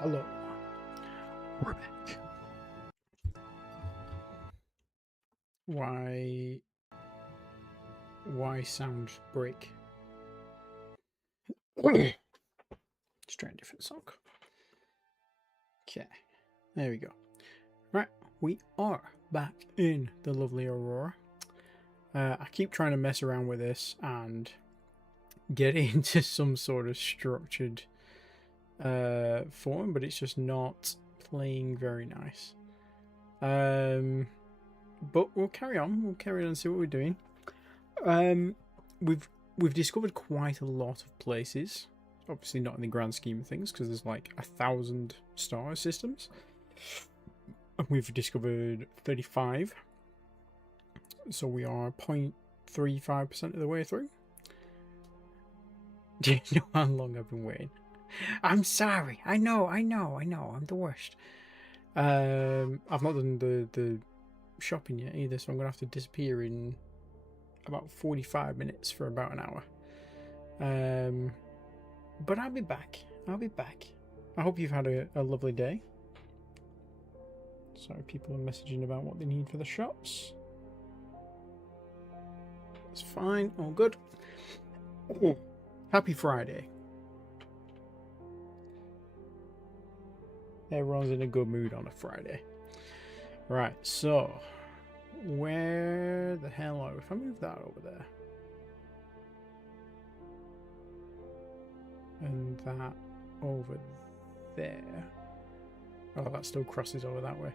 Hello, we're back. Why sound break? Let's try a different song. Okay, there we go. Right, we are back in the lovely Aurora. I keep trying to mess around with this and get into some sort of structured form, but it's just not playing very nice. But we'll carry on. We'll carry on and see what we're doing. We've discovered quite a lot of places. Obviously not in the grand scheme of things, because there's like 1,000 star systems. And we've discovered 35. So we are 0.35% of the way through. Do you know how long I've been waiting? I'm sorry. I know. I'm the worst. I've not done the shopping yet either, so I'm gonna have to disappear in about 45 minutes for about an hour. But I'll be back. I hope you've had a lovely day. Sorry, people are messaging about what they need for the shops. It's fine, all good. Happy Friday. Everyone's in a good mood on a Friday. Right, so where the hell are we? If I move that over there and that over there, oh, that still crosses over that way.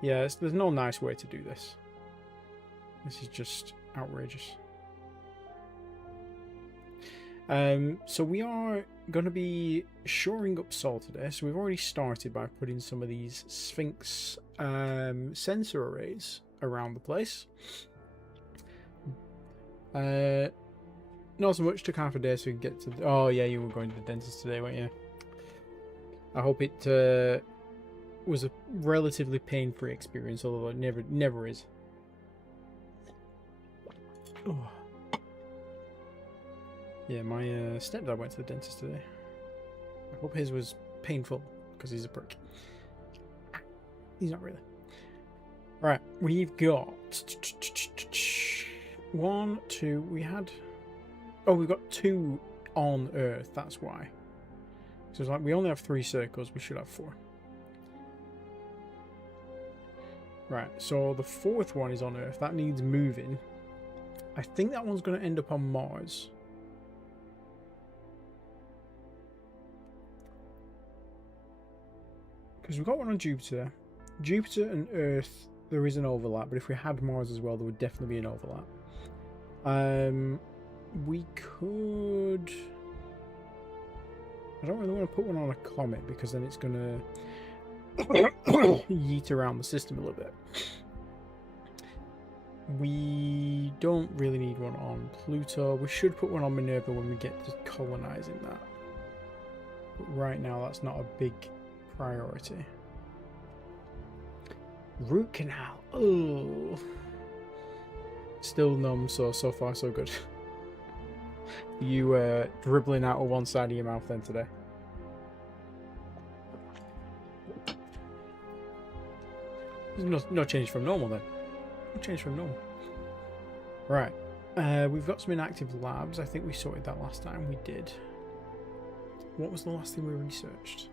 Yeah, there's no nice way to do this. This is just outrageous. So we are going to be shoring up Sol today. So we've already started by putting some of these Sphinx sensor arrays around the place. Not so much, took half a day so we can get to oh yeah, you were going to the dentist today, weren't you? I hope it was a relatively pain-free experience, although it never is. Oh. Yeah, my stepdad went to the dentist today. I hope his was painful, because he's a prick. He's not really. Right, we've got 1, 2, we've got 2 on Earth, that's why. So it's like we only have 3 circles, we should have 4. Right, so the 4th one is on Earth, that needs moving. I think that one's going to end up on Mars. Because we've got one on Jupiter. Jupiter and Earth, there is an overlap, but if we had Mars as well, there would definitely be an overlap. We could... I don't really want to put one on a comet, because then it's going to yeet around the system a little bit. We don't really need one on Pluto. We should put one on Minerva when we get to colonizing that. But right now, that's not a big priority. Root canal. Oh, still numb. So far so good. You dribbling out of one side of your mouth then today. There's no change from normal then. No change from normal. Right. We've got some inactive labs. I think we sorted that last time. We did. What was the last thing we researched?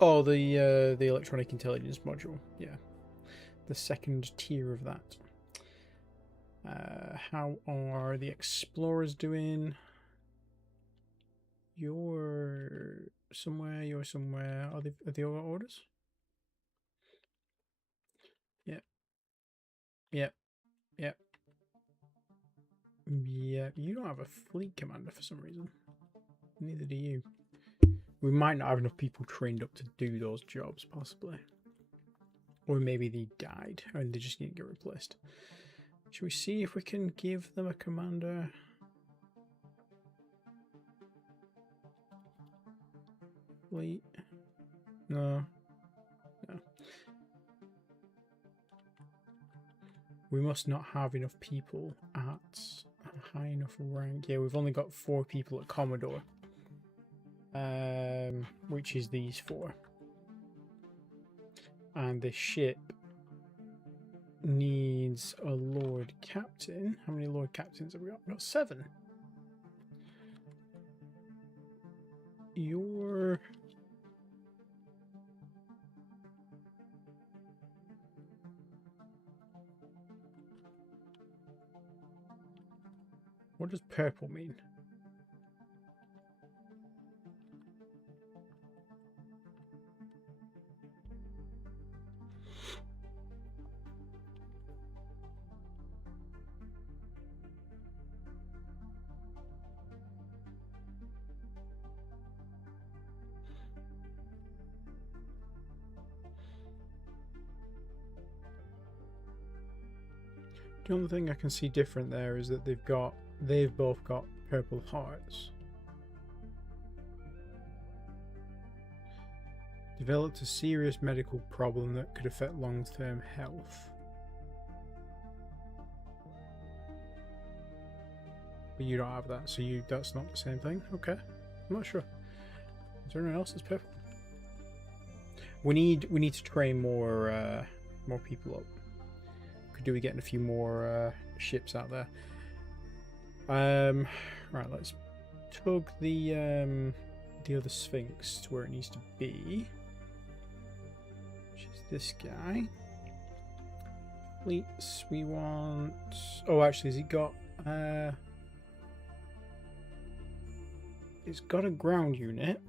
Oh, the electronic intelligence module. Yeah, the second tier of that. How are the explorers doing? You're somewhere. You're somewhere. Are they all orders? Yep. Yep. Yep. Yeah. You don't have a fleet commander for some reason. Neither do you. We might not have enough people trained up to do those jobs, possibly. Or maybe they died and they just need to get replaced. Should we see if we can give them a commander? Fleet? No. No. We must not have enough people at high enough rank. Yeah, we've only got 4 people at Commodore. Which is these 4. And this ship needs a Lord Captain. How many Lord Captains have we got? We've got 7. You're... What does purple mean? The only thing I can see different there is that they've both got purple hearts. Developed a serious medical problem that could affect long-term health. But you don't have that, so that's not the same thing? Okay. I'm not sure. Is there anyone else that's purple? We need to train more people up. Could do with getting a few more ships out there. Right, let's tug the other Sphinx to where it needs to be. Which is this guy. Fleets, we want... Oh, actually, has he got... It's got a ground unit.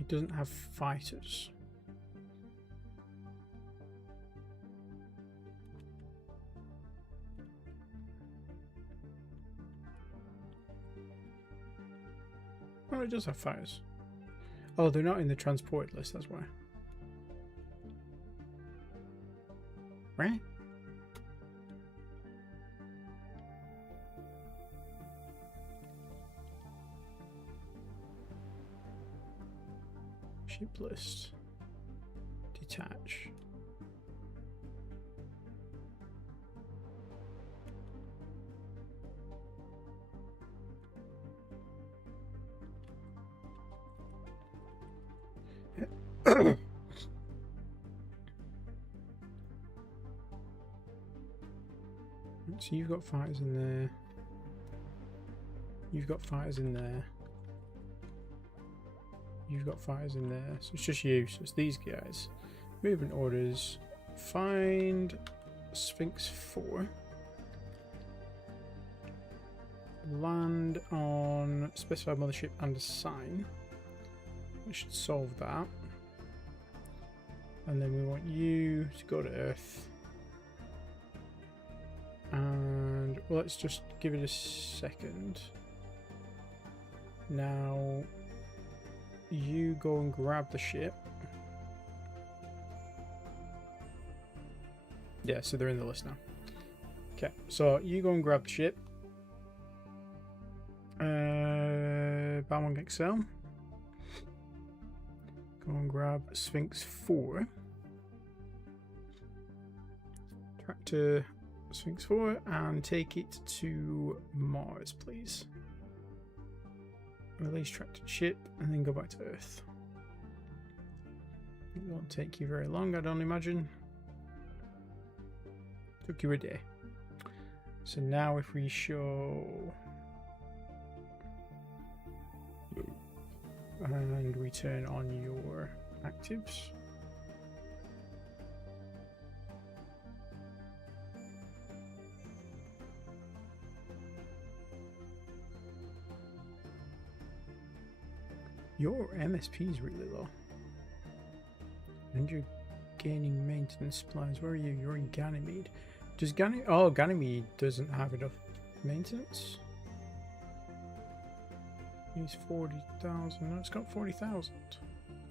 It doesn't have fighters. Oh, it does have fighters. Oh, they're not in the transported list, that's why. Right? Ship list. Detach. So you've got fighters in there. You've got fighters in there. You've got fighters in there. So it's just you. So it's these guys. Movement orders. Find Sphinx 4. Land on specified mothership and assign. We should solve that. And then we want you to go to Earth. And well, let's just give it a second. Now you go and grab the ship. Yeah, so they're in the list now. Okay, so you go and grab the ship. Balmong Excel. Go and grab Sphinx 4. Tractor Sphinx 4 and take it to Mars, please. Release tractor ship and then go back to Earth. It won't take you very long, I don't imagine. Took you a day. So now if we show... and we turn on your actives. Your MSP is really low. And you're gaining maintenance supplies. Where are you? You're in Ganymede. Does Ganymede... Oh, Ganymede doesn't have enough maintenance. He's 40,000. No, it's got 40,000.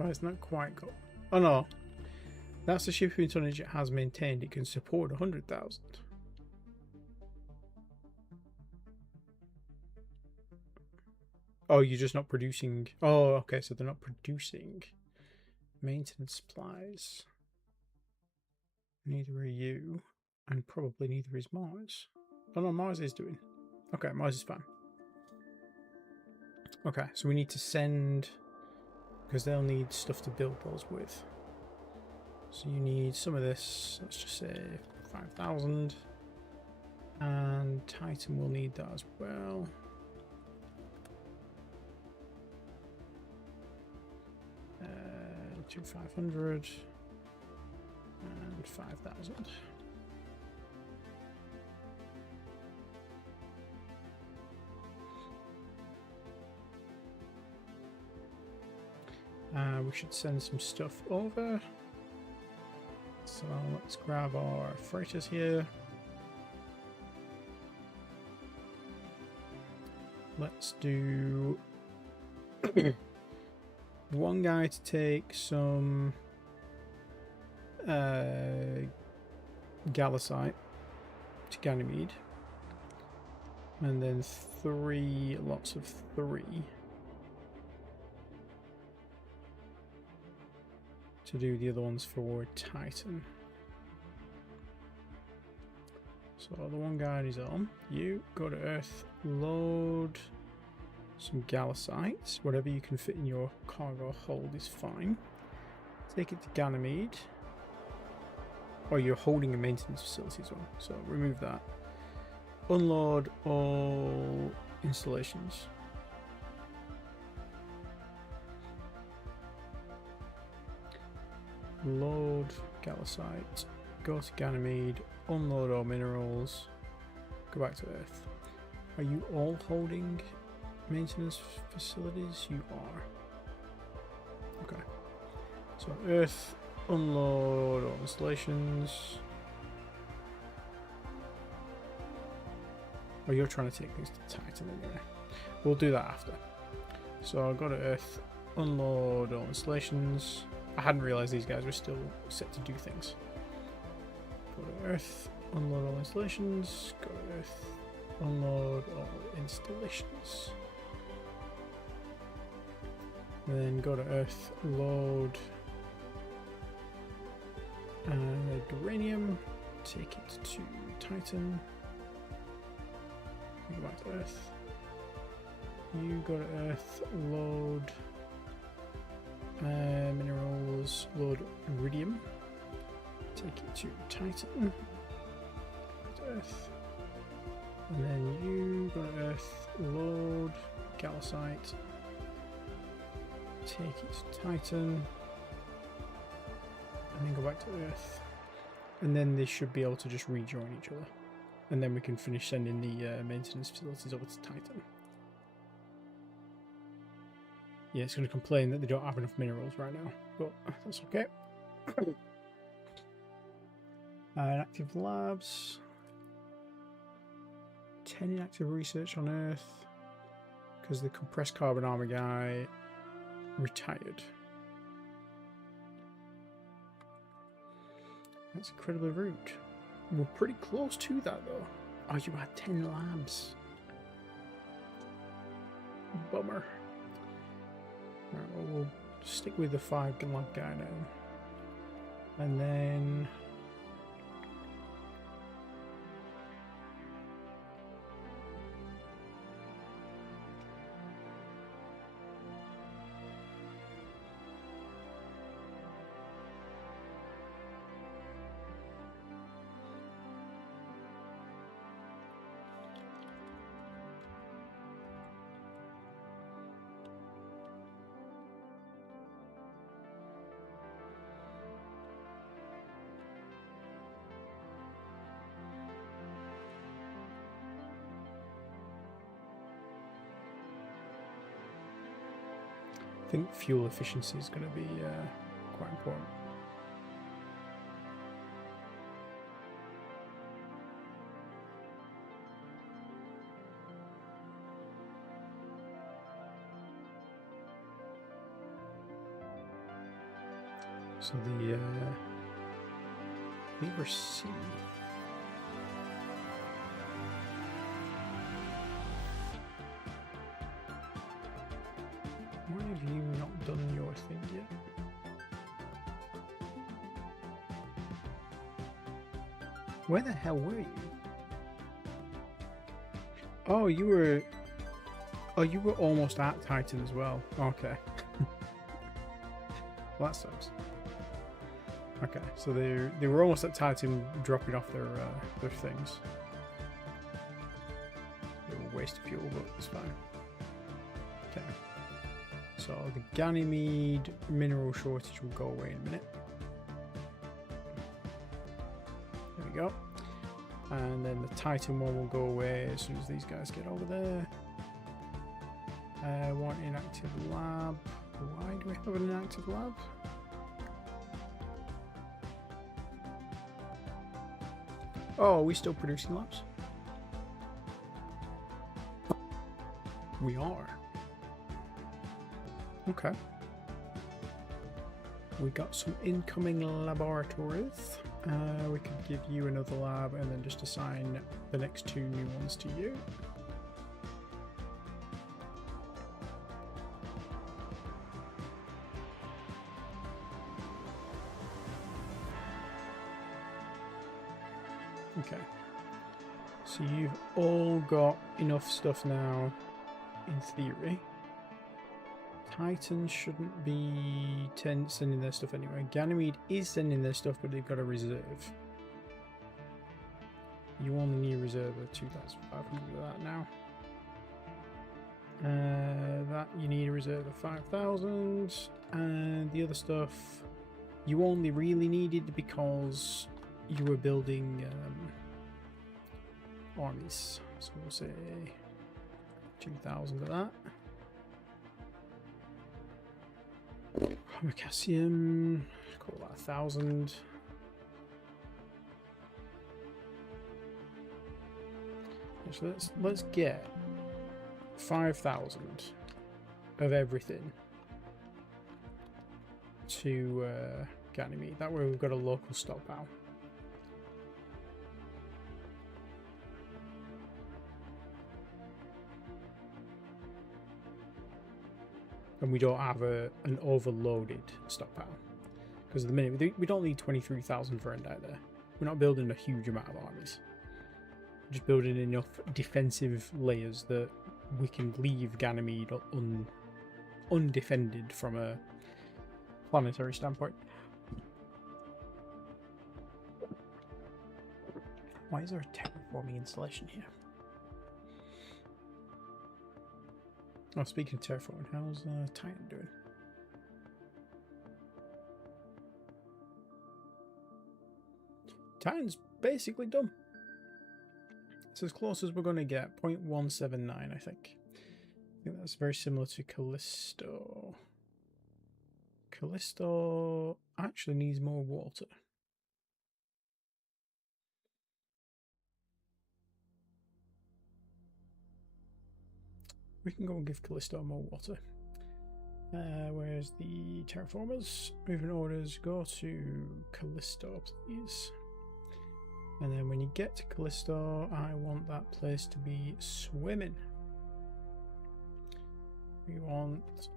Oh, it's not quite got... Oh, no. That's the shipping tonnage it has maintained. It can support 100,000. Oh, you're just not producing... Oh, okay, so they're not producing maintenance supplies. Neither are you. And probably neither is Mars. Oh no, Mars is doing. Okay, Mars is fine. Okay, so we need to send, because they'll need stuff to build those with. So you need some of this, let's just say 5,000. And Titan will need that as well. To 500 and 5,000. We should send some stuff over. So let's grab our freighters here. Let's do one guy to take some Gallicite to Ganymede, and then 3 lots of 3 to do the other ones for Titan. So the one guy is on. You go to Earth, load some Gallicites. Whatever you can fit in your cargo hold is fine. Take it to Ganymede. Oh, you're holding a maintenance facility as well, so remove that. Unload all installations. Load Gallicite. Go to Ganymede. Unload all minerals. Go back to Earth. Are you all holding maintenance facilities? You are. Okay. So Earth, unload all installations. Oh, you're trying to take things to Titan anyway. We'll do that after. So I'll go to Earth, unload all installations. I hadn't realised these guys were still set to do things. Go to Earth, unload all installations. Go to Earth, unload all installations. And then go to Earth, load uranium, take it to Titan. Go back to Earth. You go to Earth, load minerals, load iridium, take it to Titan. Back to Earth. And then you go to Earth, load Gallicite, take it to Titan, and then go back to Earth. And then they should be able to just rejoin each other. And then we can finish sending the maintenance facilities over to Titan. Yeah, it's going to complain that they don't have enough minerals right now, but that's okay. Active labs. 10 in active research on Earth. Because the compressed carbon armor guy retired. That's incredibly rude. We're pretty close to that though. Oh, you had 10 labs. Bummer. Alright, well, we'll stick with the 5 lab guy now. And then... I think fuel efficiency is going to be quite important. So the Libra C. Why have you not done your thing yet? Where the hell were you? Oh, you were... Oh, you were almost at Titan as well. Okay. Well, that sucks. Okay, so they were almost at Titan, dropping off their things. They were a waste of fuel, but it's fine. Okay. So the Ganymede mineral shortage will go away in a minute. There we go. And then the Titan one will go away as soon as these guys get over there. One inactive lab. Why do we have an inactive lab? Oh, are we still producing labs? We are. Okay. We got some incoming laboratories. We could give you another lab and then just assign the next 2 new ones to you. Okay. So you've all got enough stuff now, in theory. Titan shouldn't be sending their stuff anyway. Ganymede is sending their stuff, but they've got a reserve. You only need a reserve of 2,500 of that now. That you need a reserve of 5,000, and the other stuff you only really needed because you were building armies. So we'll say 2,000 of that. Potassium, call that 1,000. So let's get 5,000 of everything to Ganymede. That way we've got a local stockpile. And we don't have an overloaded stockpile. Because at the minute, we don't need 23,000 for end out there. We're not building a huge amount of armies. We're just building enough defensive layers that we can leave Ganymede undefended from a planetary standpoint. Why is there a terraforming installation here? Oh, speaking of terraforming, how's Titan doing? Titan's basically done. It's as close as we're going to get. 0.179, I think. I think that's very similar to Callisto. Callisto actually needs more water. We can go and give Callisto more water. Where's the terraformers? Moving orders, go to Callisto, please. And then when you get to Callisto, I want that place to be swimming. We want...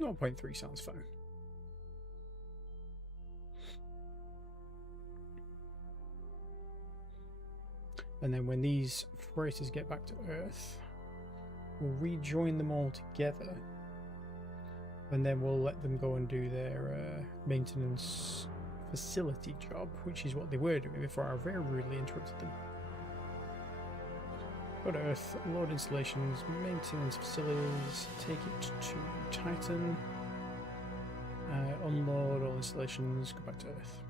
No, 0.3 sounds fine. And then when these freighters get back to Earth, we'll rejoin them all together. And then we'll let them go and do their maintenance facility job, which is what they were doing before I very rudely interrupted them. Go to Earth, load installations, maintenance facilities, take it to Titan, unload all installations, go back to Earth.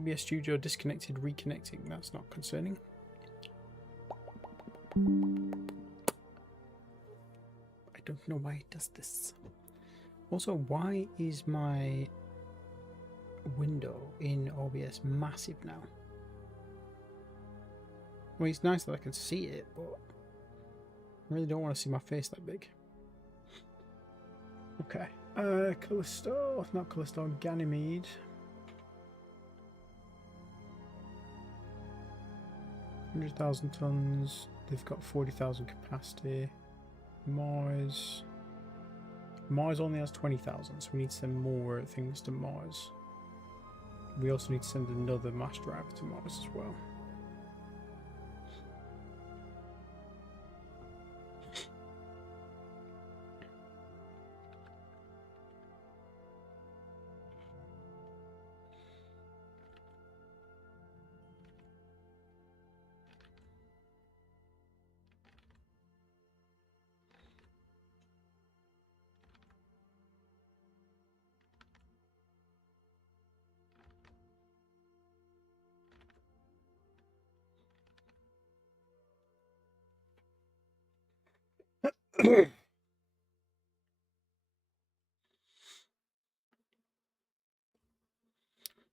OBS Studio disconnected, reconnecting. That's not concerning. I don't know why it does this. Also, why is my window in OBS massive now? Well, it's nice that I can see it, but I really don't want to see my face that big. Okay. Callisto, not Callisto, Ganymede. 100,000 tons. They've got 40,000 capacity. Mars. Mars only has 20,000, so we need to send more things to Mars. We also need to send another mass driver to Mars as well.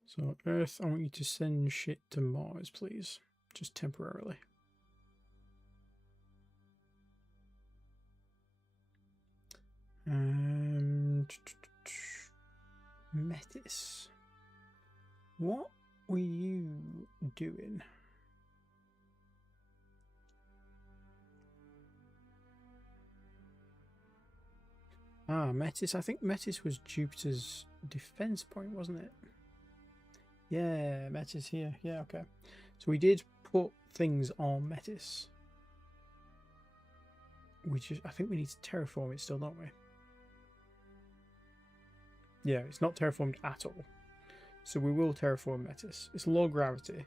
So Earth, I want you to send shit to Mars, please. Just temporarily. And Metis. What were you doing? Ah, Metis. I think Metis was Jupiter's defense point, wasn't it? Yeah, Metis here. Yeah, okay. So we did put things on Metis. I think we need to terraform it still, don't we? Yeah, it's not terraformed at all. So we will terraform Metis. It's low gravity,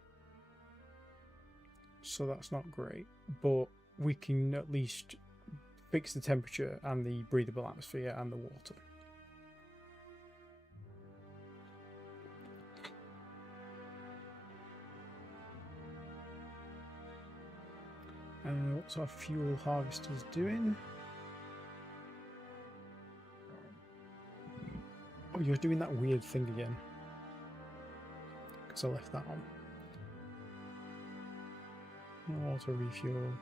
so that's not great. But we can at least fix the temperature and the breathable atmosphere and the water. What's our fuel harvesters doing? Oh, you're doing that weird thing again. Because I left that on. Auto refuel.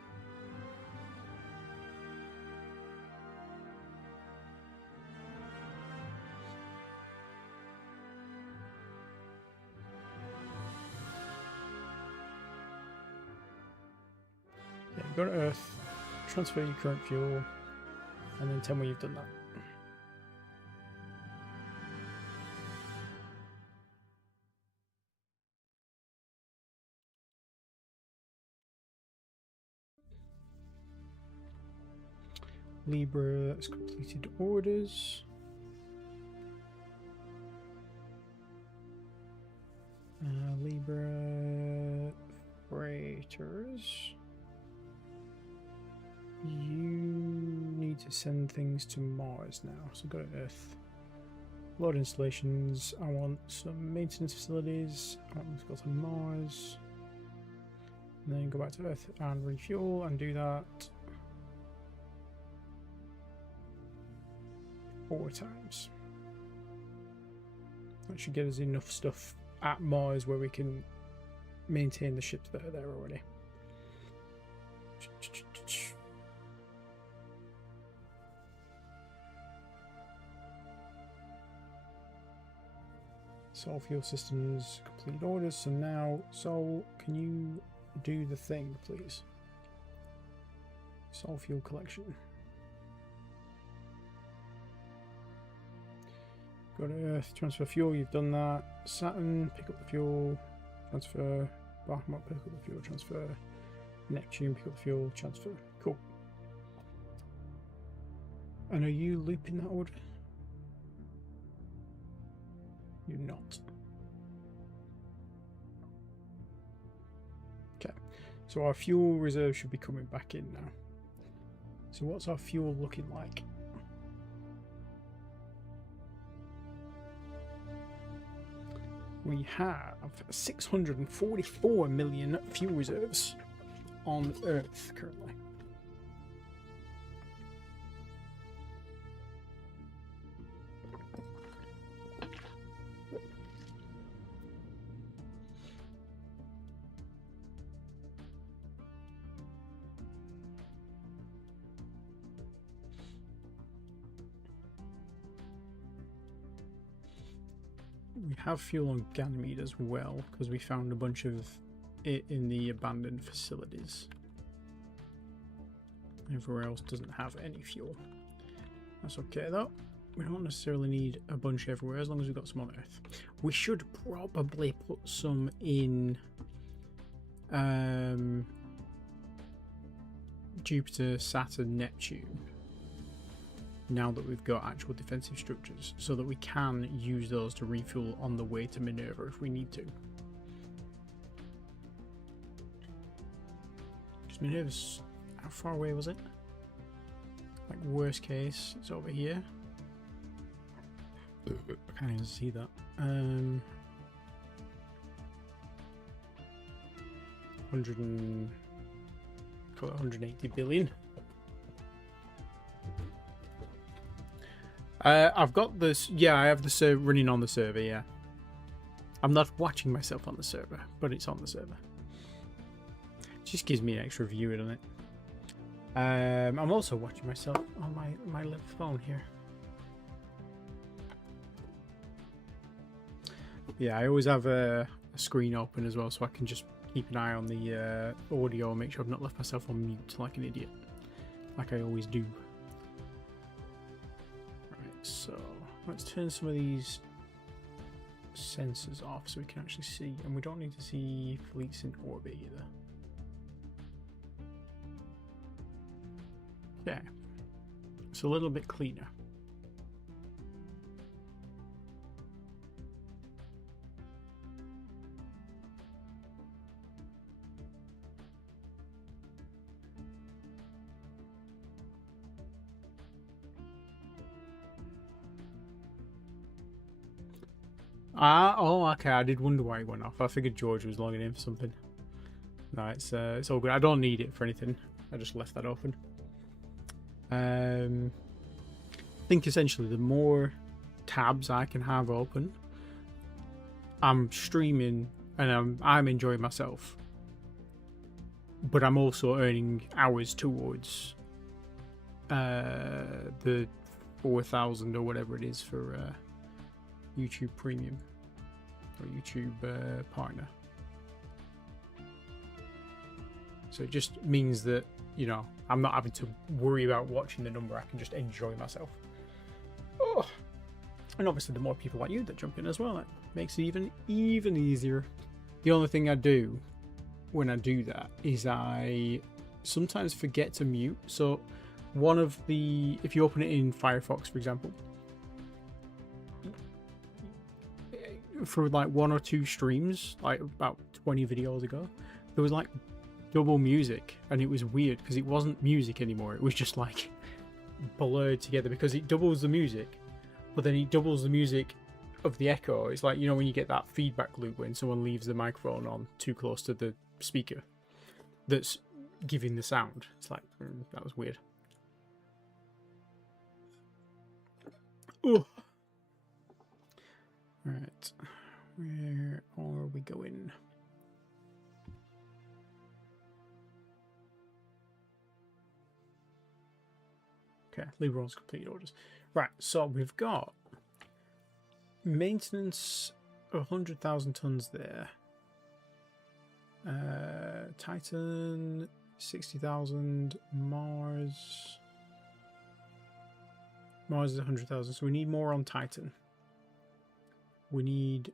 Yeah, go to Earth, transfer your current fuel, and then tell me you've done that. Libra has completed orders. Libra freighters. You need to send things to Mars now. So go to Earth. Load installations. I want some maintenance facilities. I want them to go to Mars. And then go back to Earth and refuel and do that 4 times. That should get us enough stuff at Mars where we can maintain the ships that are there already. Sol fuel systems complete orders. So now, Sol, can you do the thing, please? Sol fuel collection. Go to Earth, transfer fuel, you've done that. Saturn, pick up the fuel, transfer. Bahamut, pick up the fuel, transfer. Neptune, pick up the fuel, transfer. Cool. And are you looping that order? You're not. Okay, so our fuel reserve should be coming back in now. So what's our fuel looking like? We have 644 million fuel reserves on Earth currently. We have fuel on Ganymede as well, because we found a bunch of it in the abandoned facilities. Everywhere else doesn't have any fuel. That's okay though. We don't necessarily need a bunch everywhere as long as we've got some on Earth. We should probably put some in Jupiter, Saturn, Neptune. Now that we've got actual defensive structures, so that we can use those to refuel on the way to Minerva if we need to. Because Minerva's, how far away was it? Like worst case, it's over here. I can't even see that. 180 billion. I've got this. Yeah, I have the server running on the server. Yeah, I'm not watching myself on the server, but it's on the server. It just gives me an extra view on it. I'm also watching myself on my little phone here. Yeah, I always have a screen open as well, so I can just keep an eye on the audio and make sure I've not left myself on mute like an idiot, like I always do. So let's turn some of these sensors off so we can actually see, and we don't need to see fleets in orbit either. Okay, it's a little bit cleaner. Oh, okay. I did wonder why it went off. I figured George was logging in for something. No, it's all good. I don't need it for anything. I just left that open. I think essentially the more tabs I can have open, I'm streaming and I'm enjoying myself, but I'm also earning hours towards the 4,000 or whatever it is for YouTube Premium or YouTube Partner. So it just means that, you know, I'm not having to worry about watching the number. I can just enjoy myself. Oh, and obviously the more people like you that jump in as well, it makes it even easier. The only thing I do when I do that is I sometimes forget to mute. So one of the, if you open it in Firefox, for example, for like 1 or 2 streams, like about 20 videos ago, there was like double music, and it was weird because it wasn't music anymore. It was just like blurred together because it doubles the music, but then it doubles the music of the echo. It's like, you know, when you get that feedback loop when someone leaves the microphone on too close to the speaker that's giving the sound. It's like, that was weird. Oh. Right, where are we going? Okay, leave rolls complete orders. Right, so we've got maintenance of 100,000 tons there. Titan 60,000. Mars is 100,000, so we need more on Titan. We need,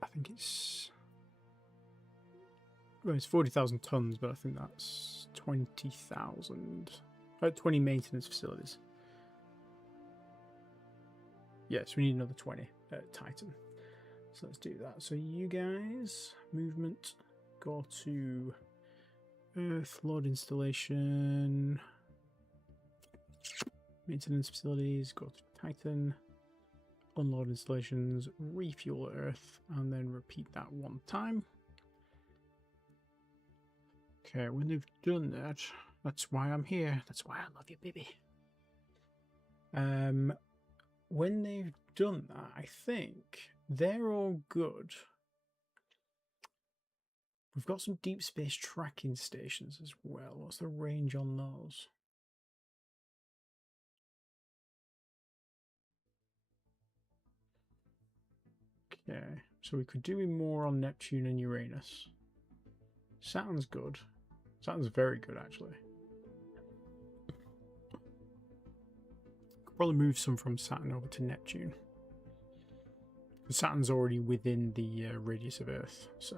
I think it's, well, it's 40,000 tons, but I think that's 20,000, 20 maintenance facilities. Yes, we need another 20 at Titan. So let's do that. So you guys, movement, go to Earth, load installation, maintenance facilities, go to Titan, unload installations, refuel Earth, and then repeat that 1 time. Okay, when they've done that, that's why I'm here. That's why I love you, baby. When they've done that, I think they're all good. We've got some deep space tracking stations as well. What's the range on those? Okay, so we could do more on Neptune and Uranus. Saturn's good. Saturn's very good, actually. Probably move some from Saturn over to Neptune. Saturn's already within the radius of Earth, so.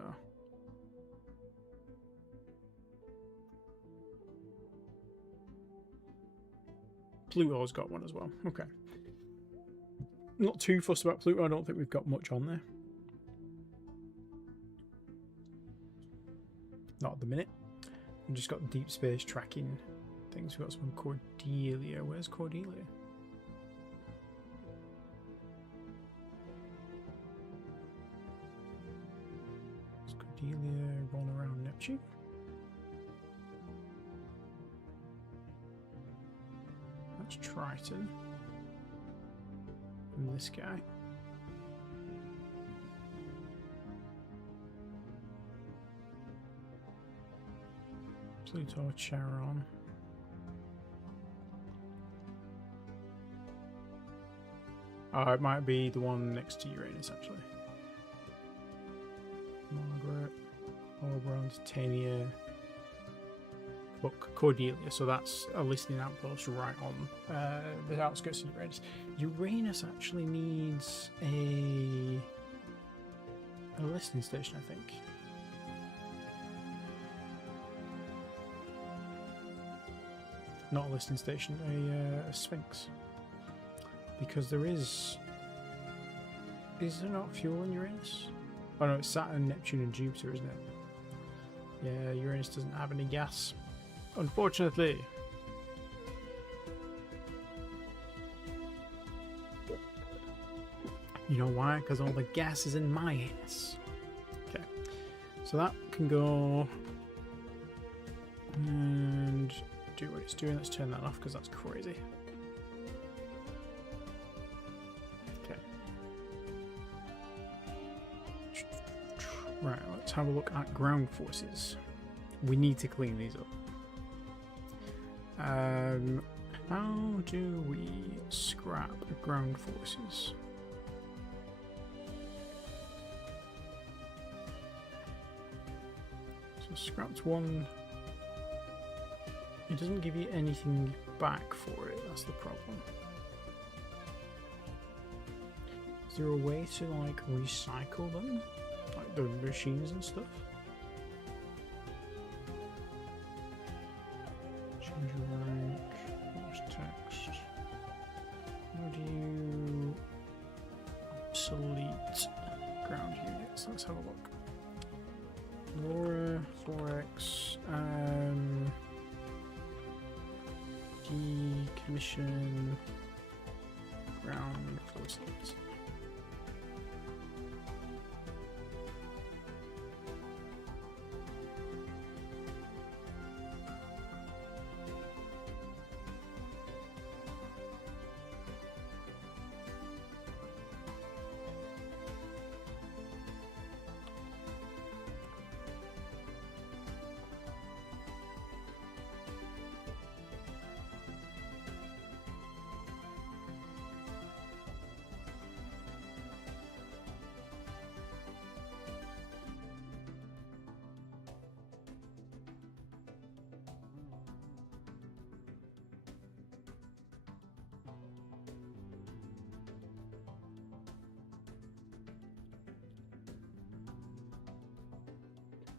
Pluto's got one as well. Okay. Not too fussed about Pluto. I don't think we've got much on there. Not at the minute. We've just got deep space tracking things. We've got some Cordelia. Where's Cordelia? Is Cordelia rolling around Neptune? That's Triton. And this guy. Pluto, Charon. Oh, it might be the one next to Uranus, actually. Margaret, Oberon, Titania. Look, Cordelia. So that's a listening outpost right on the outskirts of Uranus. Uranus actually needs a listening station, I think. Not a listening station, a Sphinx. Because there is there not fuel in Uranus? Oh no, it's Saturn, Neptune and Jupiter, isn't it? Yeah, Uranus doesn't have any gas, unfortunately. You know why? Because all the gas is in my anus. Okay, so that can go and do what it's doing. Let's turn that off because that's crazy. Okay. Right, let's have a look at ground forces. We need to clean these up. How do we scrap ground forces? So scrapped one. It doesn't give you anything back for it, that's the problem. Is there a way to like recycle them? Like the machines and stuff? Change your rank, what's text? How do you obsolete ground units? Let's have a look. Aurora, 4x, decommission ground forces.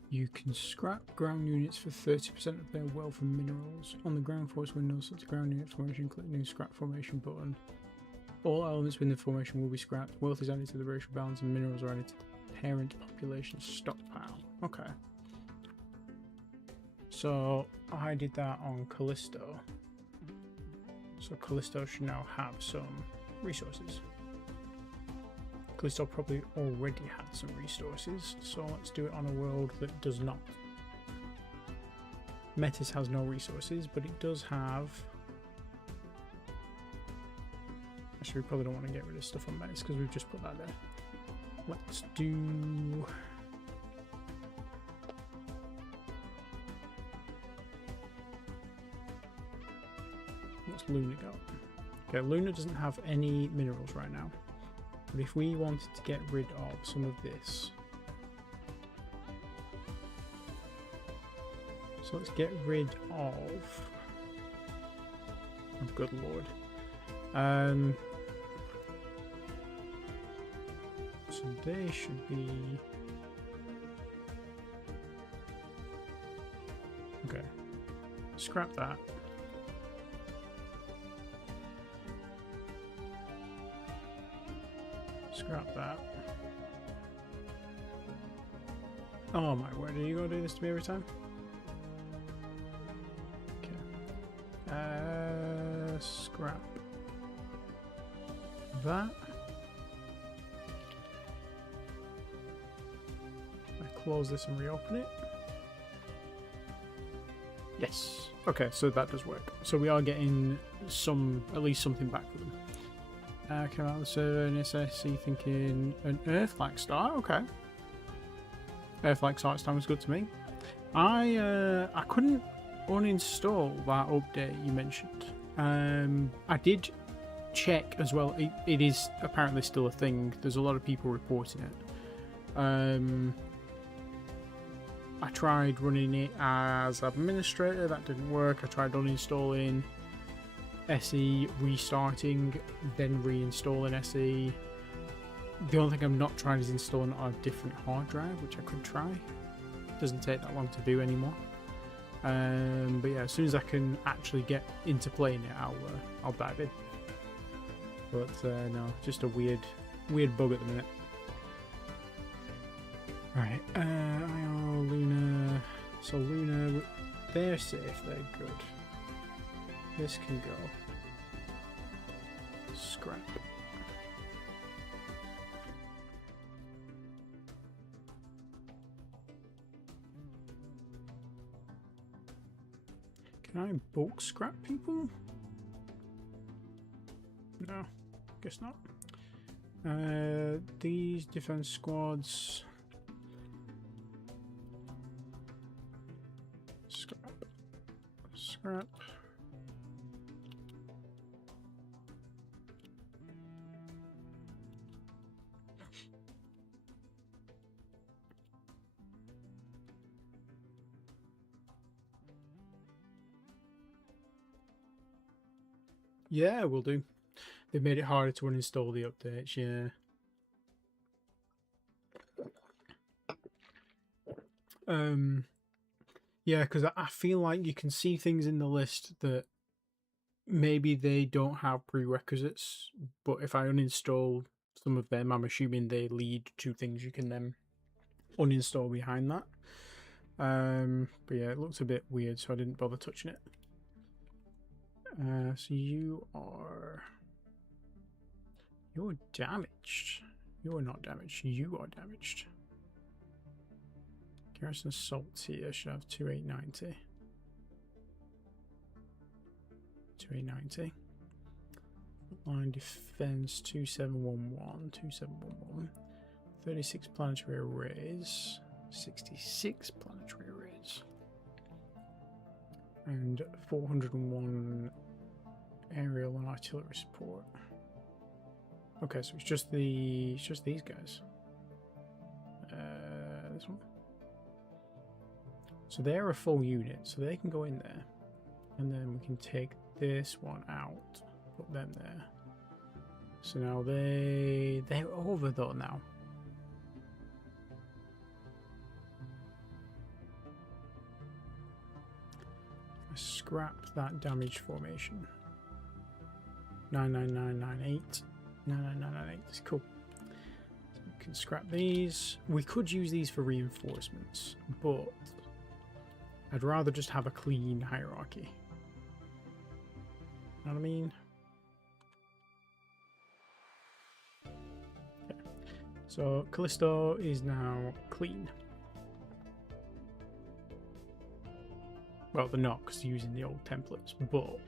You can scrap ground units for 30% of their wealth and minerals. On the ground force window, set the ground unit formation, click new scrap formation button. All elements within the formation will be scrapped. Wealth is added to the racial balance and minerals are added to the parent population stockpile. Okay. So I did that on Callisto. So Callisto should now have some resources. Callisto probably already had some resources, so let's do it on a world that does not. Metis has no resources, but it does have. Actually, we probably don't want to get rid of stuff on Metis because we've just put that there. Let's do. What's Luna got? Okay, Luna doesn't have any minerals right now. But if we wanted to get rid of some of this, so let's get rid of, oh good lord, So they should be okay. Scrap that. Scrap that. Oh my word, are you gonna do this to me every time? Okay. Scrap that. I close this and reopen it. Yes. Okay, so that does work. So we are getting at least something back for them. Came out of the server and SSC thinking an Earth-like star. Okay. Earth-like star sounds good to me. I couldn't uninstall that update you mentioned. I did check as well. It is apparently still a thing. There's a lot of people reporting it. I tried running it as administrator. That didn't work. I tried uninstalling SE, restarting, then reinstalling SE. The only thing I'm not trying is installing on a different hard drive, which I could try. It doesn't take that long to do anymore. But yeah, as soon as I can actually get into playing it, I'll dive in. But no, just a weird bug at the minute. Right, IR, Luna. So Luna, they're safe. They're good. This can go. Scrap. Can I bulk scrap people? No, guess not. These defense squads. Scrap. Scrap. Yeah, we'll do. They've made it harder to uninstall the updates, yeah. Yeah, because I feel like you can see things in the list that maybe they don't have prerequisites, but if I uninstall some of them, I'm assuming they lead to things you can then uninstall behind that. But yeah, it looks a bit weird, so I didn't bother touching it. So you're damaged. You're not damaged. You are damaged. Garrison assault here should have 2890. 2890. Line defense 2711. 2711. 36 planetary arrays. 66 planetary arrays. And 401 aerial and artillery support. Okay, so it's just these guys. This one. So they're a full unit, so they can go in there, and then we can take this one out, put them there. So now they're over though now. Scrap that damage formation. 99998. 99998 is cool. So we can scrap these. We could use these for reinforcements, but I'd rather just have a clean hierarchy. Know what I mean? Okay. So Callisto is now clean. Well, they're not because they're using the old templates, but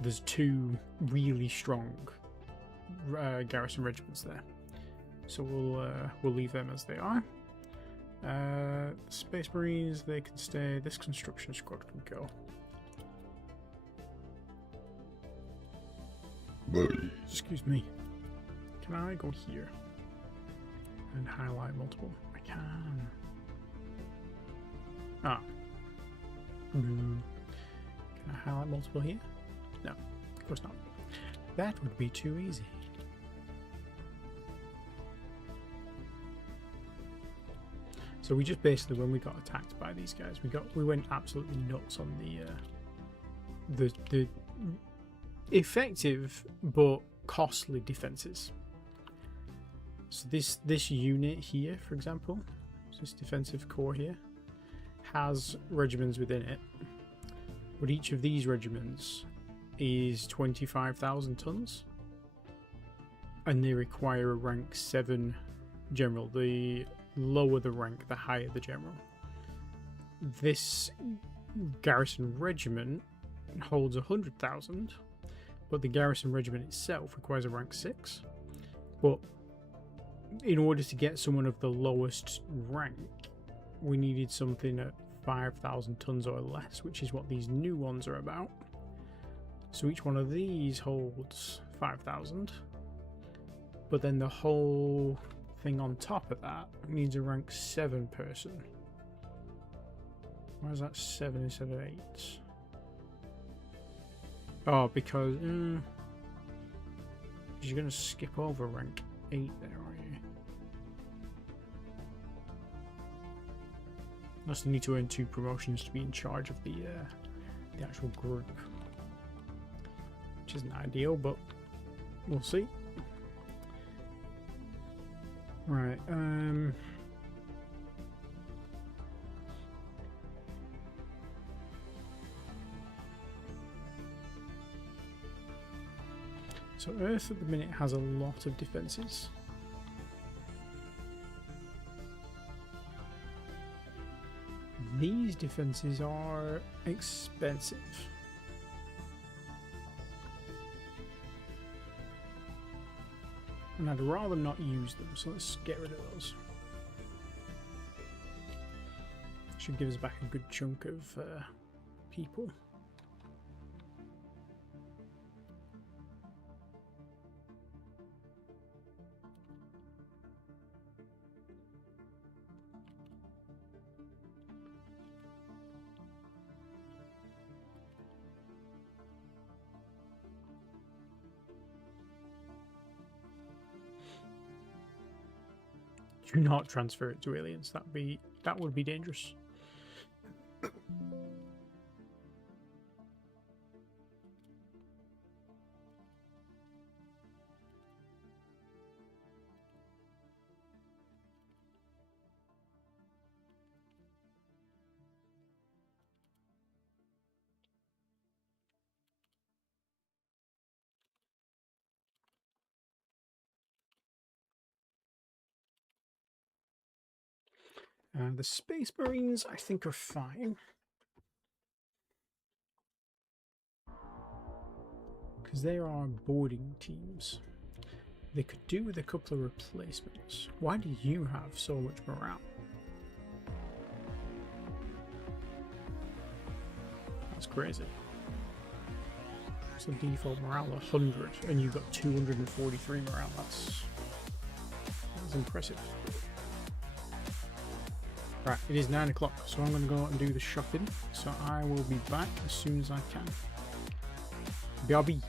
there's two really strong garrison regiments there, so we'll leave them as they are. Space Marines, they can stay. This construction squad can go. Excuse me. Can I go here and highlight multiple? I can. Ah. Can I highlight multiple here? No, of course not. That would be too easy. So we just basically, when we got attacked by these guys, we went absolutely nuts on the effective but costly defenses. So this unit here, for example, this defensive core here, has regiments within it, but each of these regiments is 25,000 tons, and they require a rank 7 general. The lower the rank, the higher the general. This garrison regiment holds 100,000, but the garrison regiment itself requires a rank 6. But in order to get someone of the lowest rank, we needed something at 5,000 tons or less, which is what these new ones are about. So each one of these holds 5,000, but then the whole thing on top of that needs a rank 7 person. Why is that 7 instead of 8? Oh, because you're going to skip over rank 8 there, aren't you? Unless you need to earn 2 promotions to be in charge of the actual group. Which isn't ideal, but we'll see. Right, so Earth at the minute has a lot of defenses. These defenses are expensive. And I'd rather not use them, so let's get rid of those. Should give us back a good chunk of people. Do not transfer it to aliens. That would be dangerous. The Space Marines, I think, are fine. Because they are boarding teams. They could do with a couple of replacements. Why do you have so much morale? That's crazy. So default morale 100, and you've got 243 morale. That's impressive. Right, it is 9 o'clock, so I'm going to go out and do the shopping. So I will be back as soon as I can. BRB.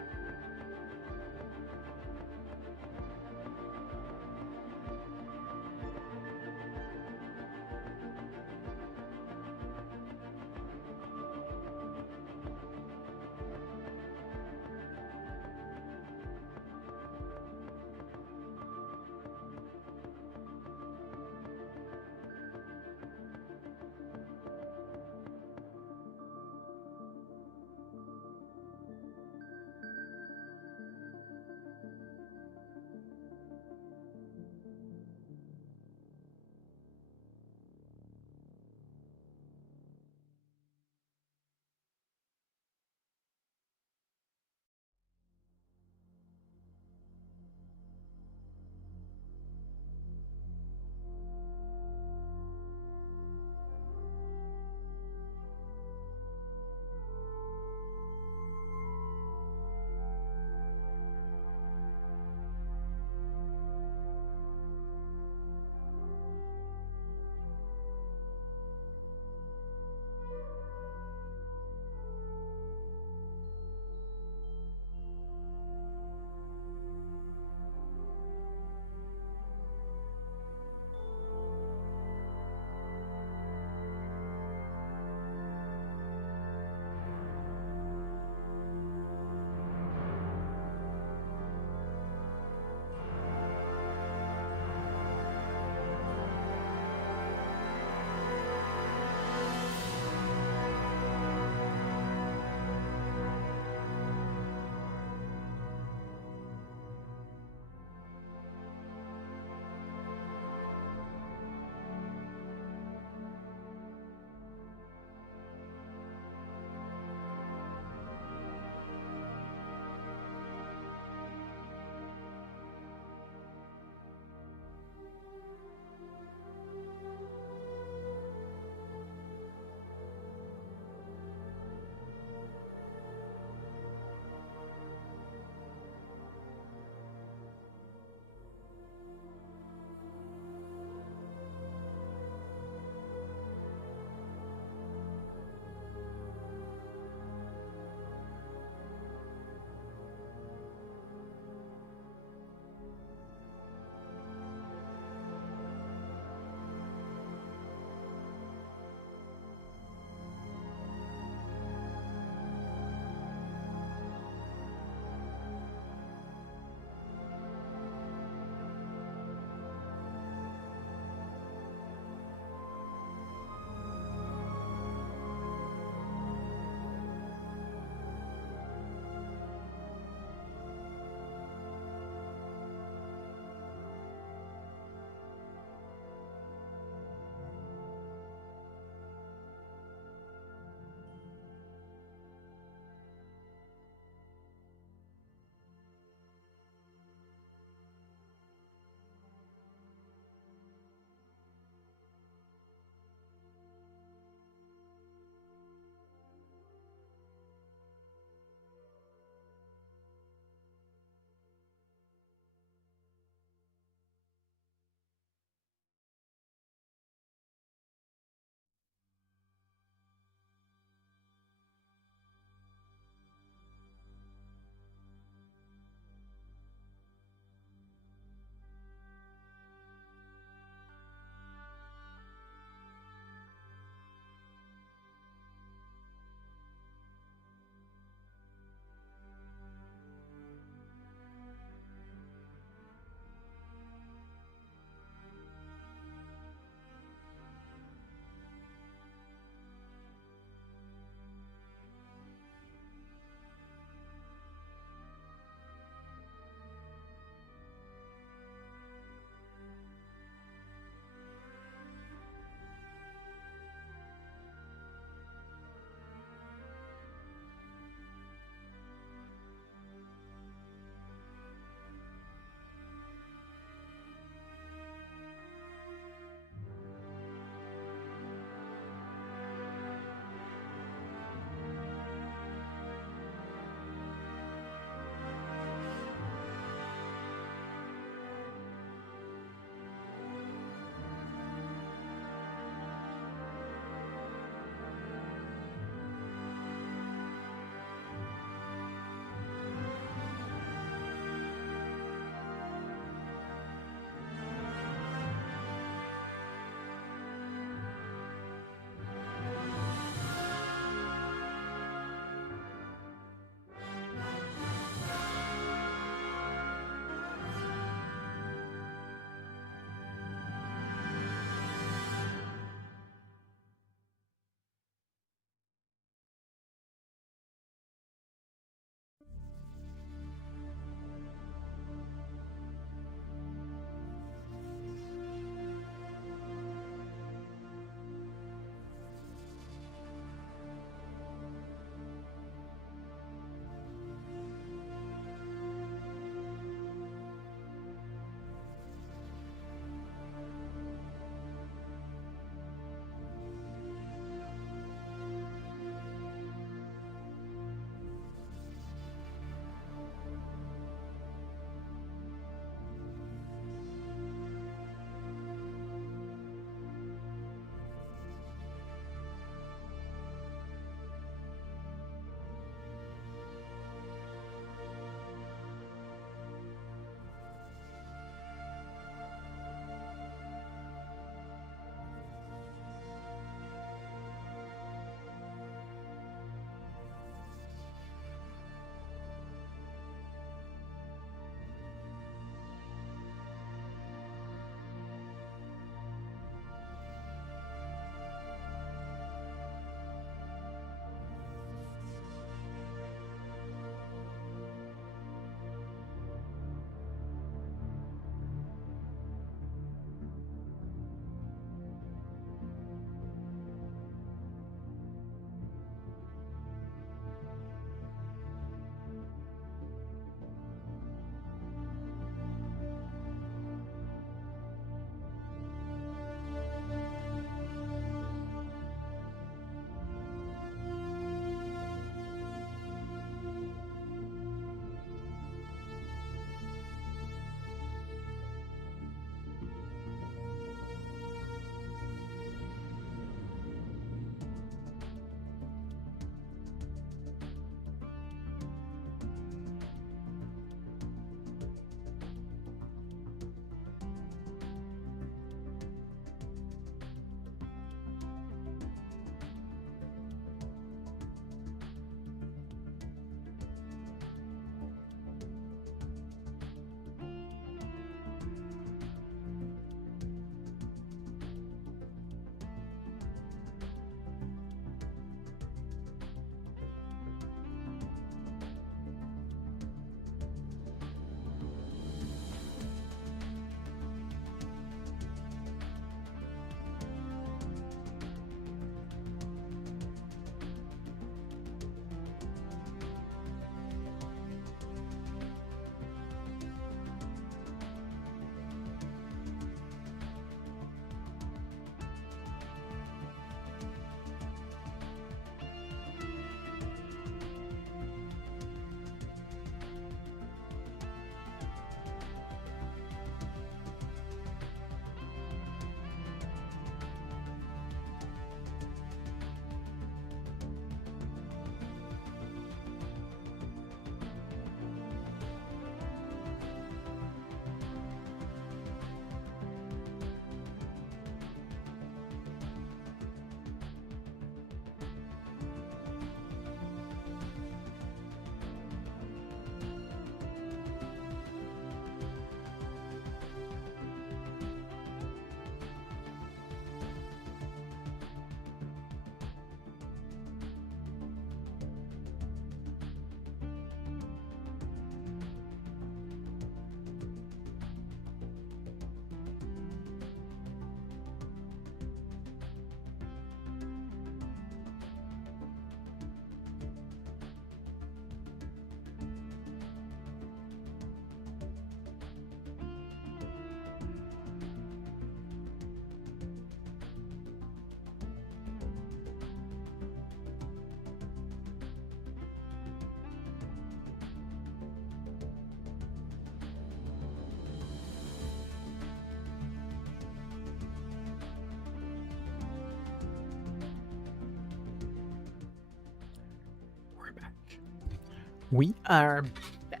We are back.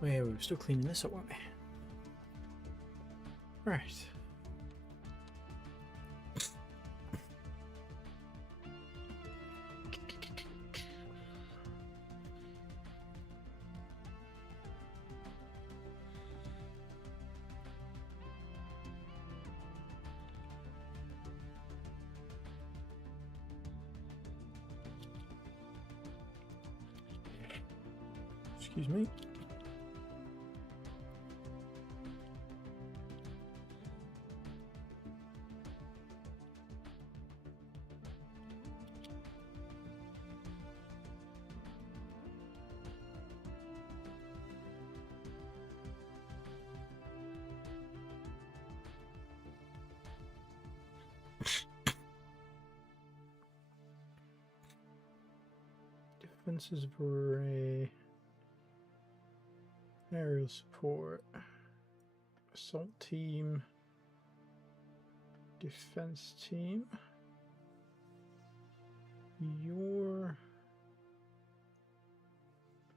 Wait, we were still cleaning this up, weren't we? Right. Excuse me. Defenses for a aerial support, assault team, defense team. You're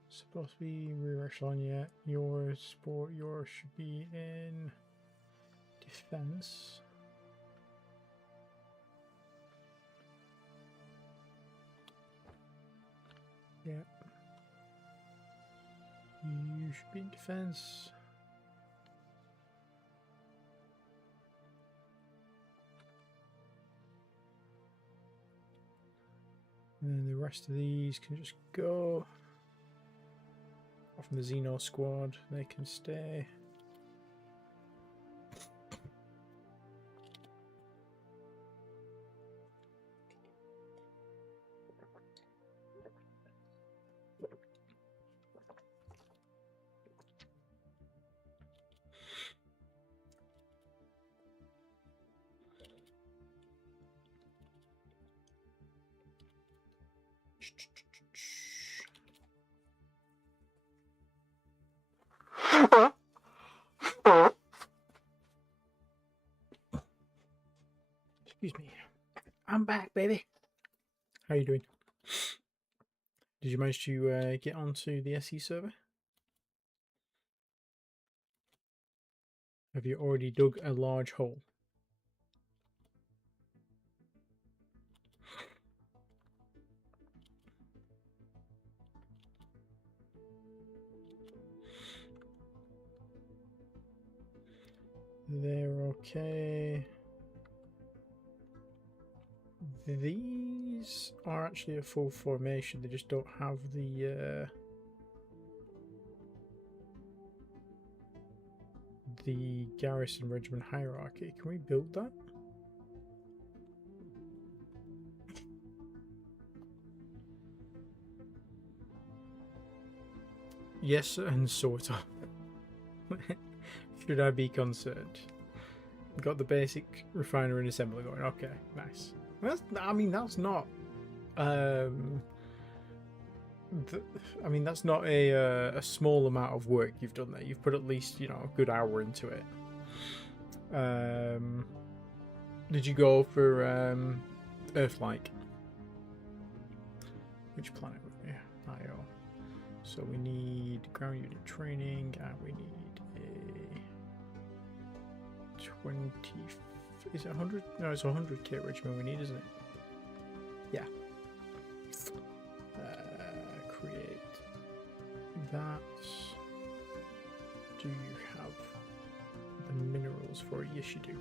supposed to be rear echelon yet. Your should be in defense. Yeah. You should be in defense. And then the rest of these can just go. Off from the Xeno squad, they can stay. Excuse me. I'm back, baby. How you doing? Did you manage to get onto the SE server? Have you already dug a large hole? They're okay. These are actually a full formation, they just don't have the garrison regiment hierarchy. Can we build that? Yes, and sort of. Should I be concerned? Got the basic refiner and assembler going. Okay, nice. That's, I mean, that's not. I mean, that's not a small amount of work you've done there. You've put at least, you know, a good hour into it. Did you go for Earth-like? Which planet were we? IO. So we need ground unit training, and we need a 20. Is it 100? No, it's 100k regiment we need, isn't it? Yeah. Create that. Do you have the minerals for it? Yes, you do.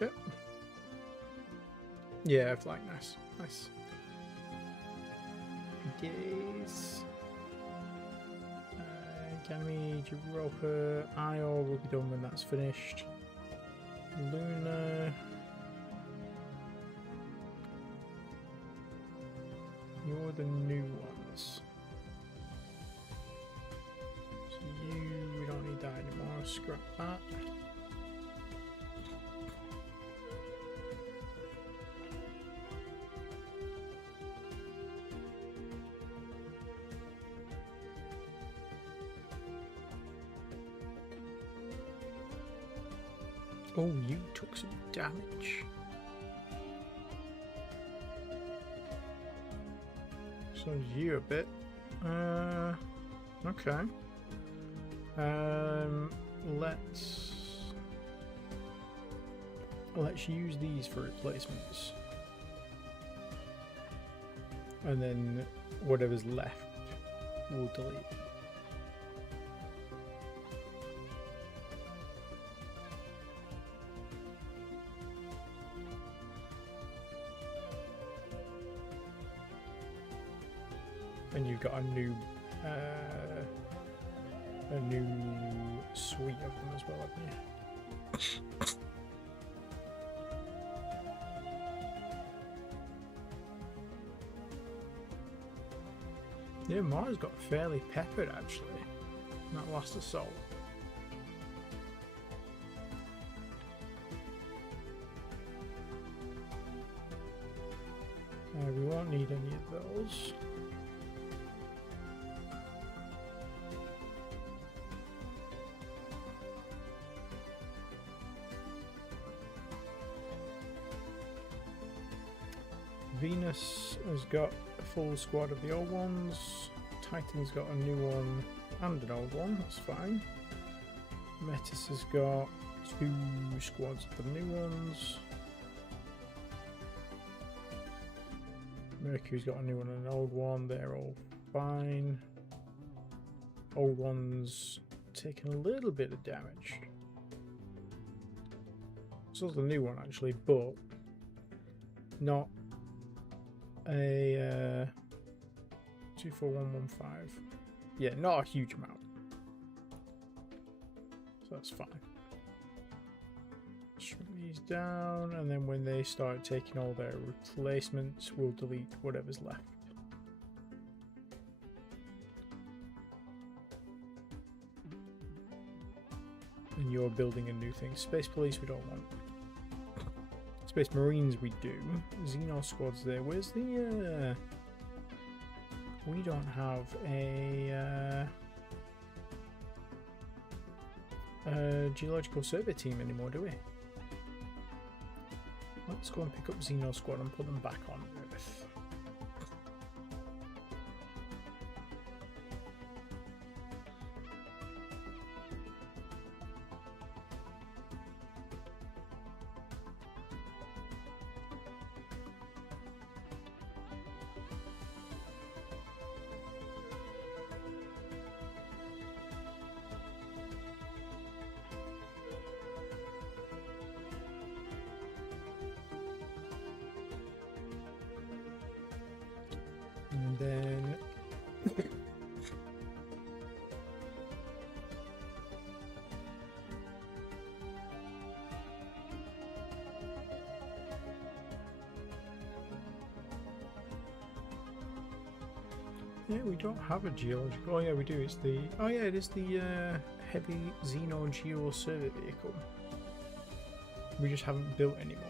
Yep. Yeah, flying, nice. Nice. Days. Academy, Europa, Io will be done when that's finished. Luna. You're the new ones. So we don't need that anymore. Scrap that. Oh, you took some damage. So you a bit. Okay. Let's use these for replacements, and then whatever's left we'll delete. And you've got a new suite of them as well, haven't you? Yeah, Mara's got fairly peppered actually. That last assault. We won't need any of those. Venus has got a full squad of the old ones. Titan's got a new one and an old one, that's fine. Metis has got 2 squads of the new ones. Mercury's got a new one and an old one, they're all fine. Old one's taking a little bit of damage. So the new one actually, but not a 24115. Yeah, not a huge amount. So that's fine. Shrink these down, and then when they start taking all their replacements, we'll delete whatever's left. And you're building a new thing. Space Police we don't want. Space Marines we do. Xeno squads there. Where's the we don't have a geological survey team anymore, do we? Let's go and pick up Xeno squad and put them back on Earth. And then yeah, we don't have a geological. Oh yeah, we do. It's the it is the heavy Xeno Geo survey vehicle. We just haven't built anymore.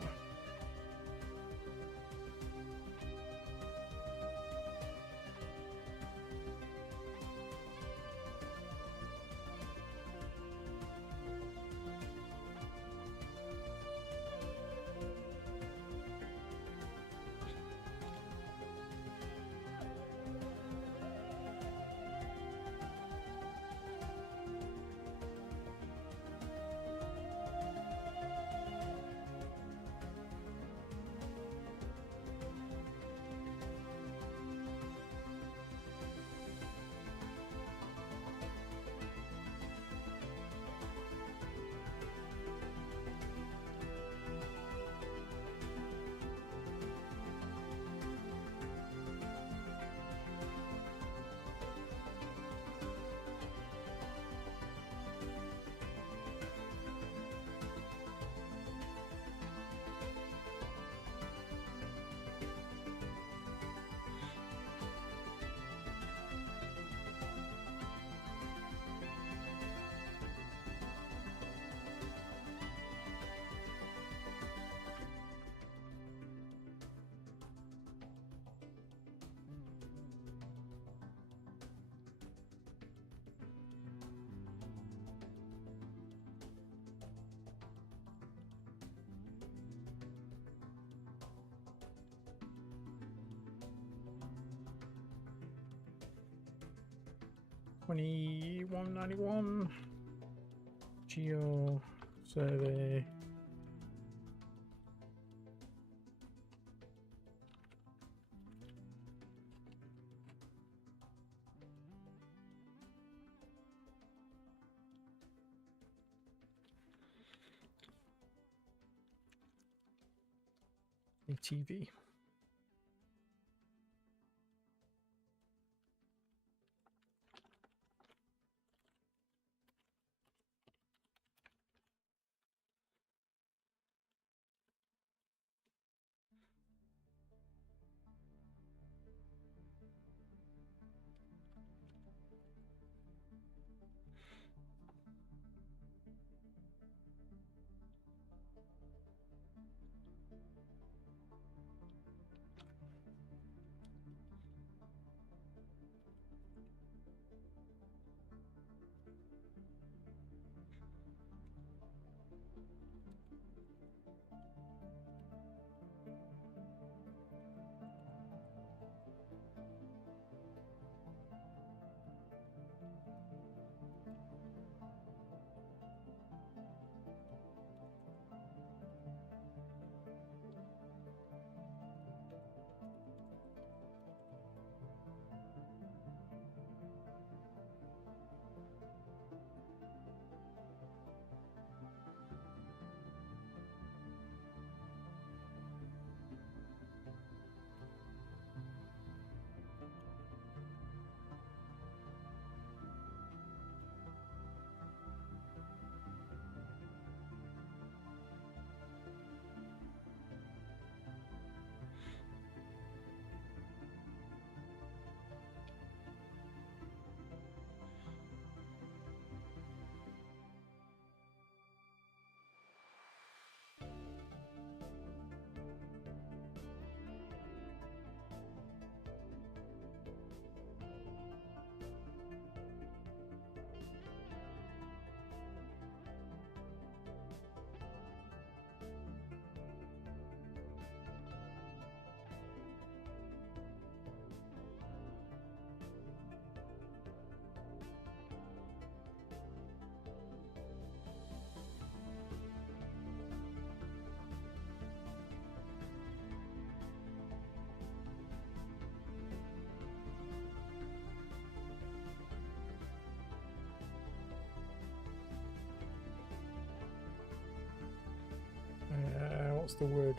2191. Geo survey. ATV. What's the word?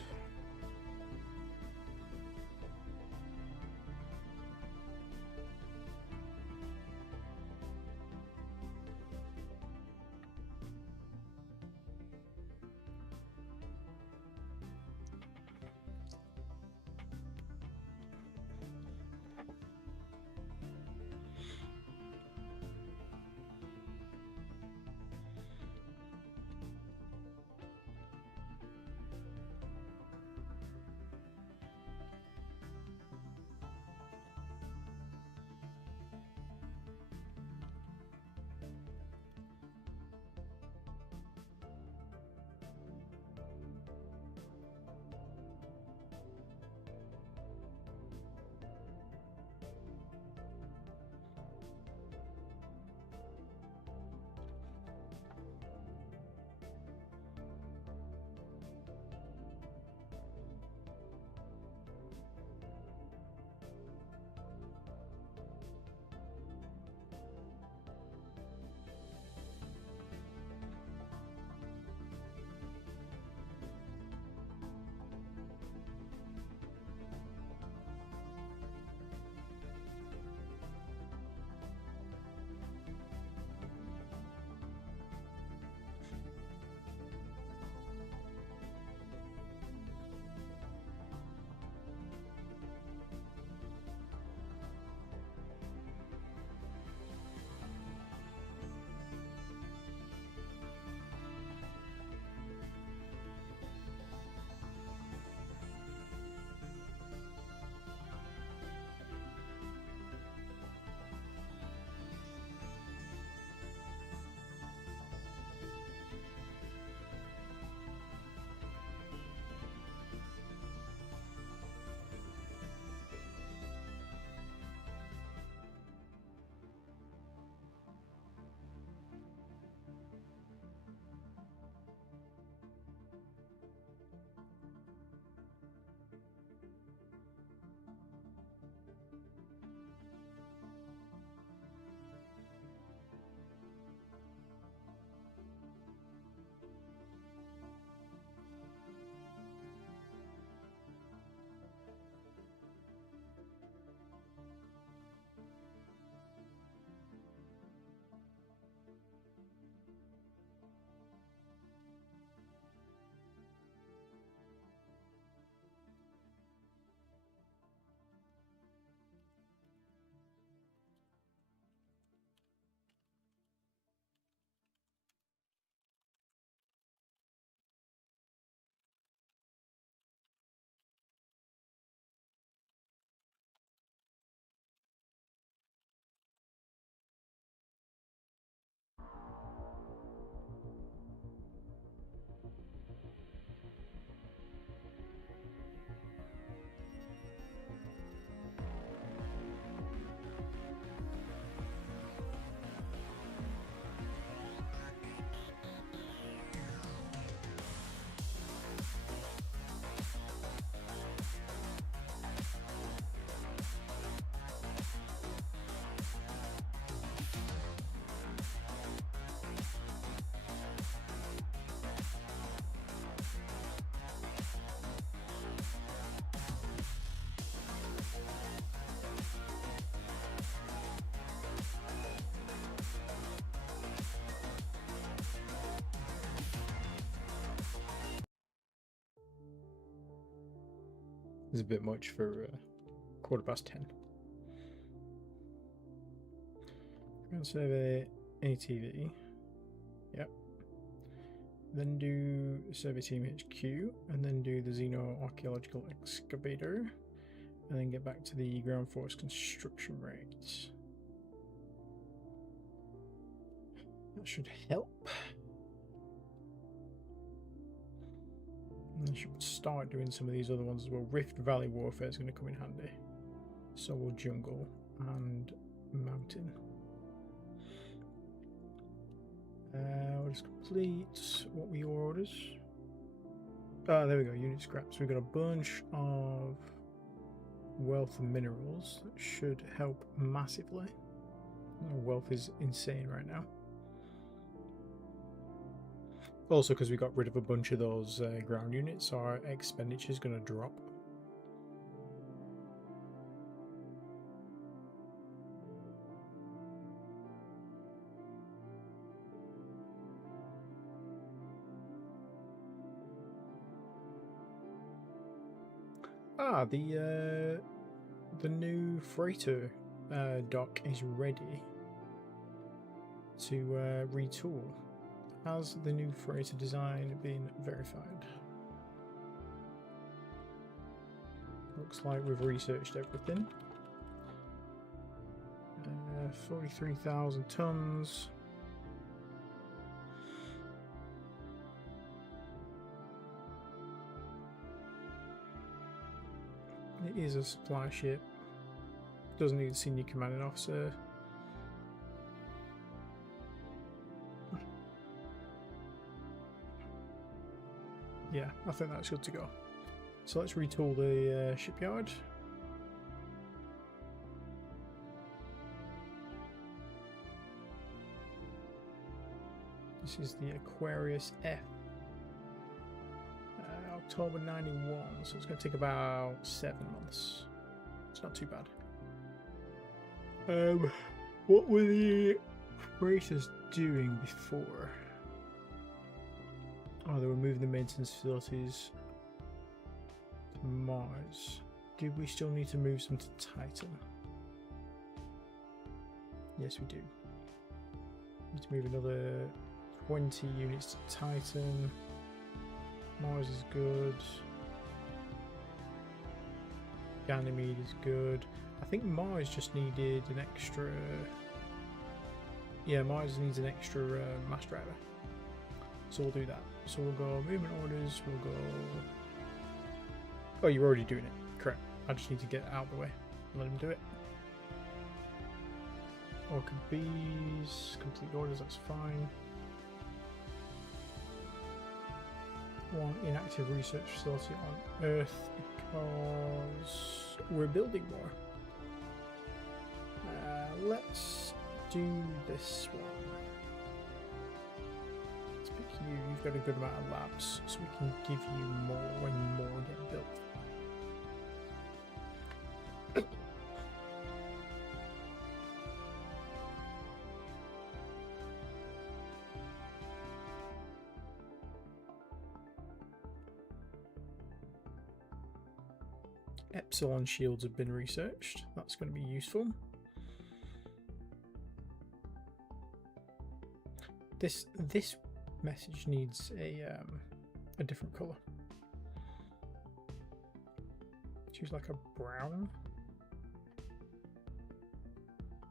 It's a bit much for 10:15. Ground survey ATV. Yep. Then do survey team HQ, and then do the Xeno archaeological excavator, and then get back to the ground force construction rates. That should help. And I should start doing some of these other ones as well. Rift Valley Warfare is going to come in handy. So will Jungle and Mountain. We'll just complete what were your orders. Oh, there we go, unit scraps. We've got a bunch of wealth and minerals that should help massively. Our wealth is insane right now. Also, because we got rid of a bunch of those ground units, our expenditure is going to drop. Ah, the new freighter dock is ready to retool. Has the new freighter design been verified? Looks like we've researched everything. 43,000 tons. It is a supply ship. Doesn't need a senior commanding officer. Yeah, I think that's good to go. So let's retool the shipyard. This is the Aquarius F. October 91, so it's going to take about 7 months. It's not too bad. What were the freighters doing before? Oh, they were moving the maintenance facilities to Mars. Do we still need to move some to Titan? Yes, we do. Need to move another 20 units to Titan. Mars is good. Ganymede is good. I think Mars just needed an extra... Yeah, Mars needs an extra mass driver. So we'll do that. So we'll go movement orders, we'll go... Oh, you're already doing it. Correct. I just need to get out of the way. Let him do it. Orchid bees, complete orders, that's fine. One inactive research facility on Earth because we're building more. Let's do this one. Let's pick you. You've got a good amount of labs, so we can give you more when more get built. Epsilon shields have been researched. That's going to be useful. This message needs a different color. Choose like a brown.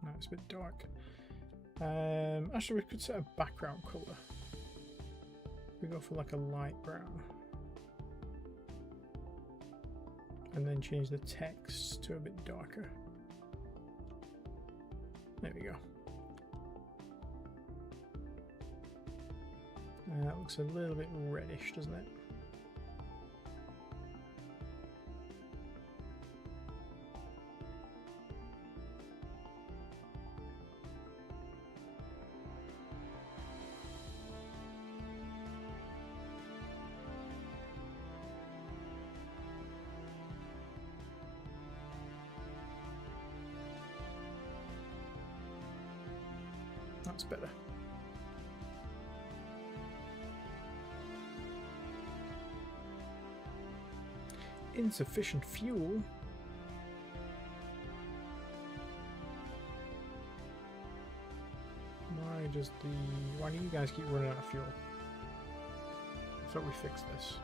No, it's a bit dark. Actually, we could set a background color. We go for like a light brown. And then change the text to a bit darker. There we go. That looks a little bit reddish, doesn't it? That's better. insufficient fuel. Why do you guys keep running out of fuel? I thought we fixed this.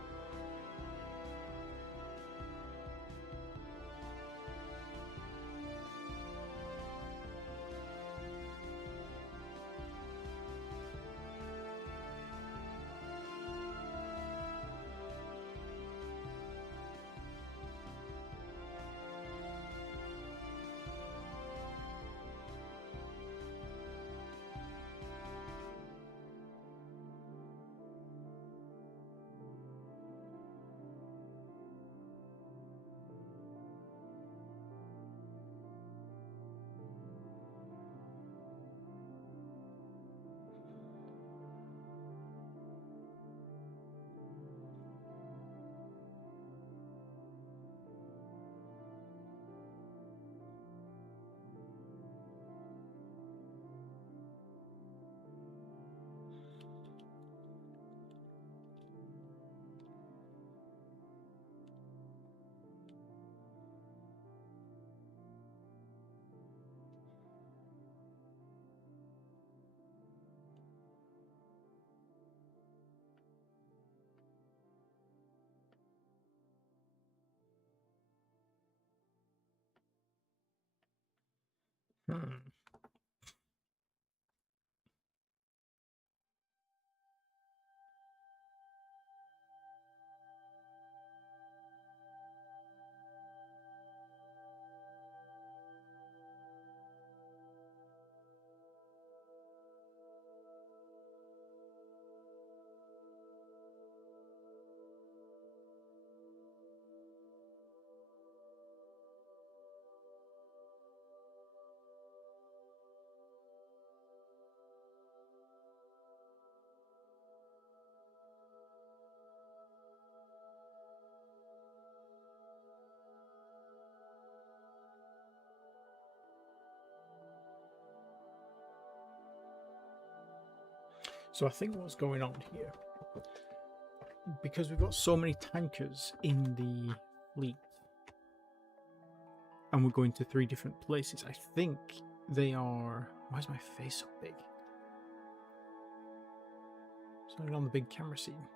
So I think what's going on here, because we've got so many tankers in the fleet, and we're going to 3 different places, I think they are... Why is my face so big? It's not on the big camera scene.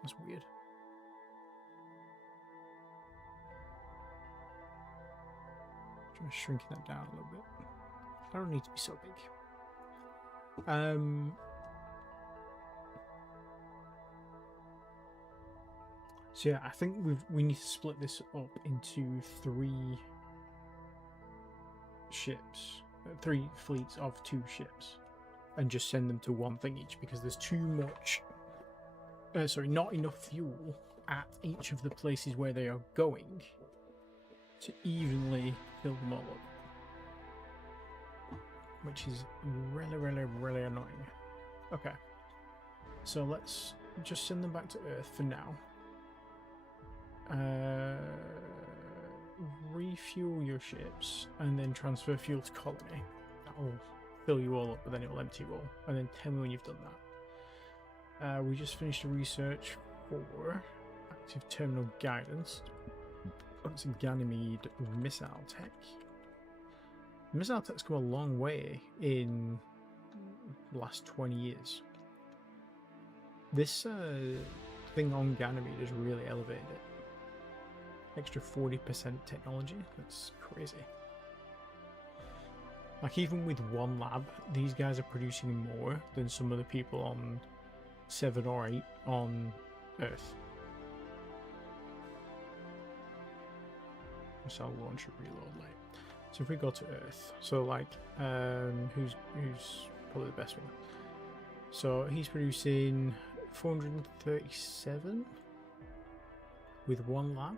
That's weird. Trying to shrink that down a little bit. I don't need to be so big. So yeah, I think we need to split this up into 3 ships, 3 fleets of 2 ships, and just send them to 1 thing each, because there's too much, not enough fuel at each of the places where they are going to evenly fill them all up, which is really, really, really annoying. Okay, so let's just send them back to Earth for now. Refuel your ships and then transfer fuel to colony. That'll fill you all up, but then it will empty you all. And then tell me when you've done that. We just finished a research for active terminal guidance. That's Ganymede missile tech. Missile tech's come a long way in the last 20 years. This thing on Ganymede has really elevated it. Extra 40% technology. That's crazy. Like, even with 1 lab, these guys are producing more than some of the people on 7 or 8 on Earth. So I'll launch a reload late. So if we go to Earth, so like, who's probably the best one? So he's producing 437 with 1 lab.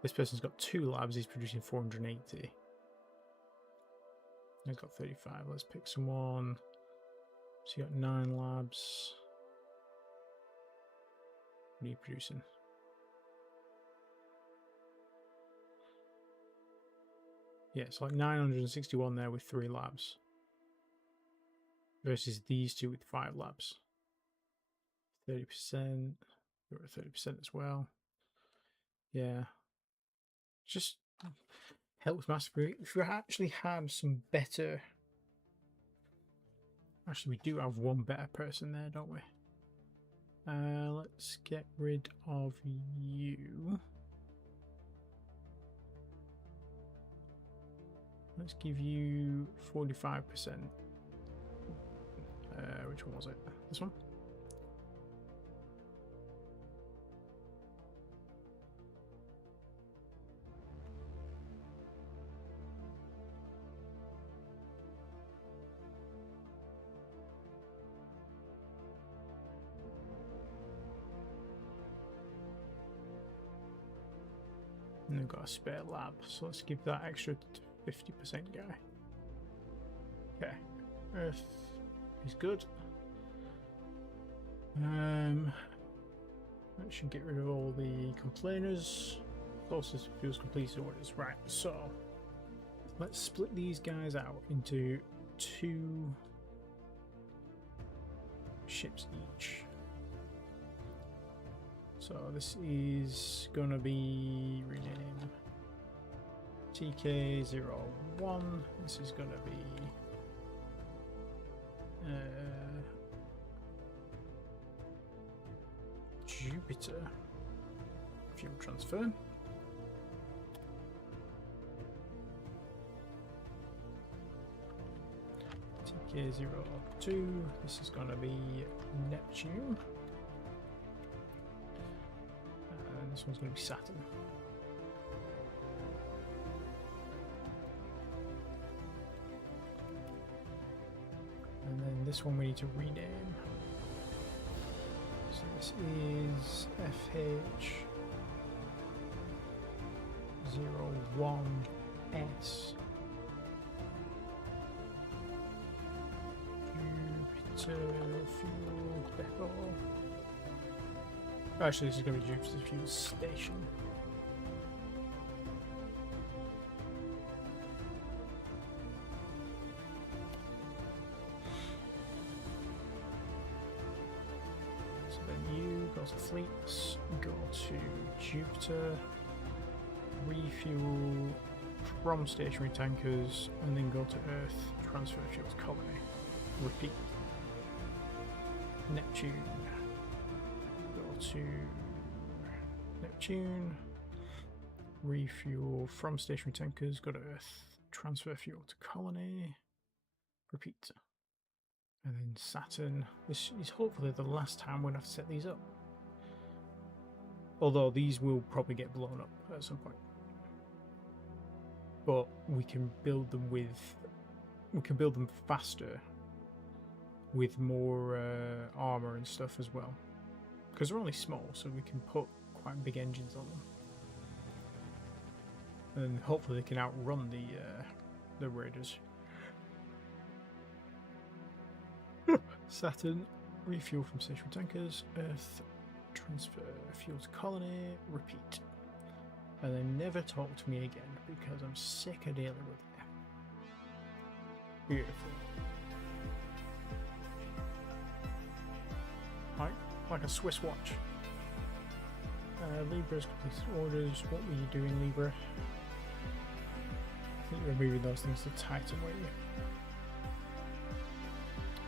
This person's got 2 labs, he's producing 480. He's got 35. Let's pick someone. So you got 9 labs. What are you producing? Yeah, it's like 961 there with 3 labs. Versus these 2 with 5 labs. 30%. You're at 30% as well. Yeah. Just helps massively. If we actually had some better... Actually, we do have one better person there, don't we? Let's get rid of you. Let's give you 45%. Which one was it? This one? And we've got a spare lab, so let's give that extra 50% guy. Okay, Earth is good. That should get rid of all the complainers. Closest fuels completed orders. Right, so let's split these guys out into 2 ships each. So this is gonna be rename TK01. This is gonna be Jupiter fuel transfer. TK02. This is gonna be Neptune. This one's going to be Saturn. And then this one we need to rename. So this is FH01S. Jupiter Fuel Depot. Actually, this is going to be Jupiter Fuel Station. So then you go to fleets, go to Jupiter, refuel from stationary tankers, and then go to Earth, transfer fuel to colony. Repeat. Neptune. To Neptune, refuel from stationary tankers, go to Earth, transfer fuel to colony, repeat. And then Saturn. This is hopefully the last time we're going to have to set these up. Although these will probably get blown up at some point. But we can build them faster with more armor and stuff as well. Because they're only small, so we can put quite big engines on them, and hopefully they can outrun the Raiders. Saturn, refuel from stationary tankers. Earth, transfer fuel to colony. Repeat, and then never talk to me again because I'm sick of dealing with it. Beautiful. Right. Like a Swiss watch. Libra's completed orders. What were you doing, Libra? I think you're moving those things to Titan, weren't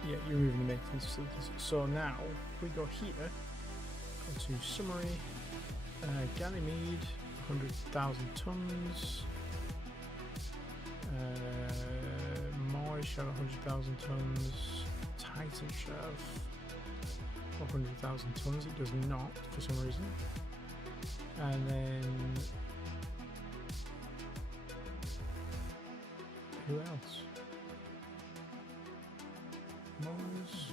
you? Yeah, you're moving the maintenance facilities. So now, if we go here, go to summary, Ganymede, 100,000 tons. Mars should have 100,000 tons. Titan should have 100,000 tons. It does not for some reason. And then who else? Mars,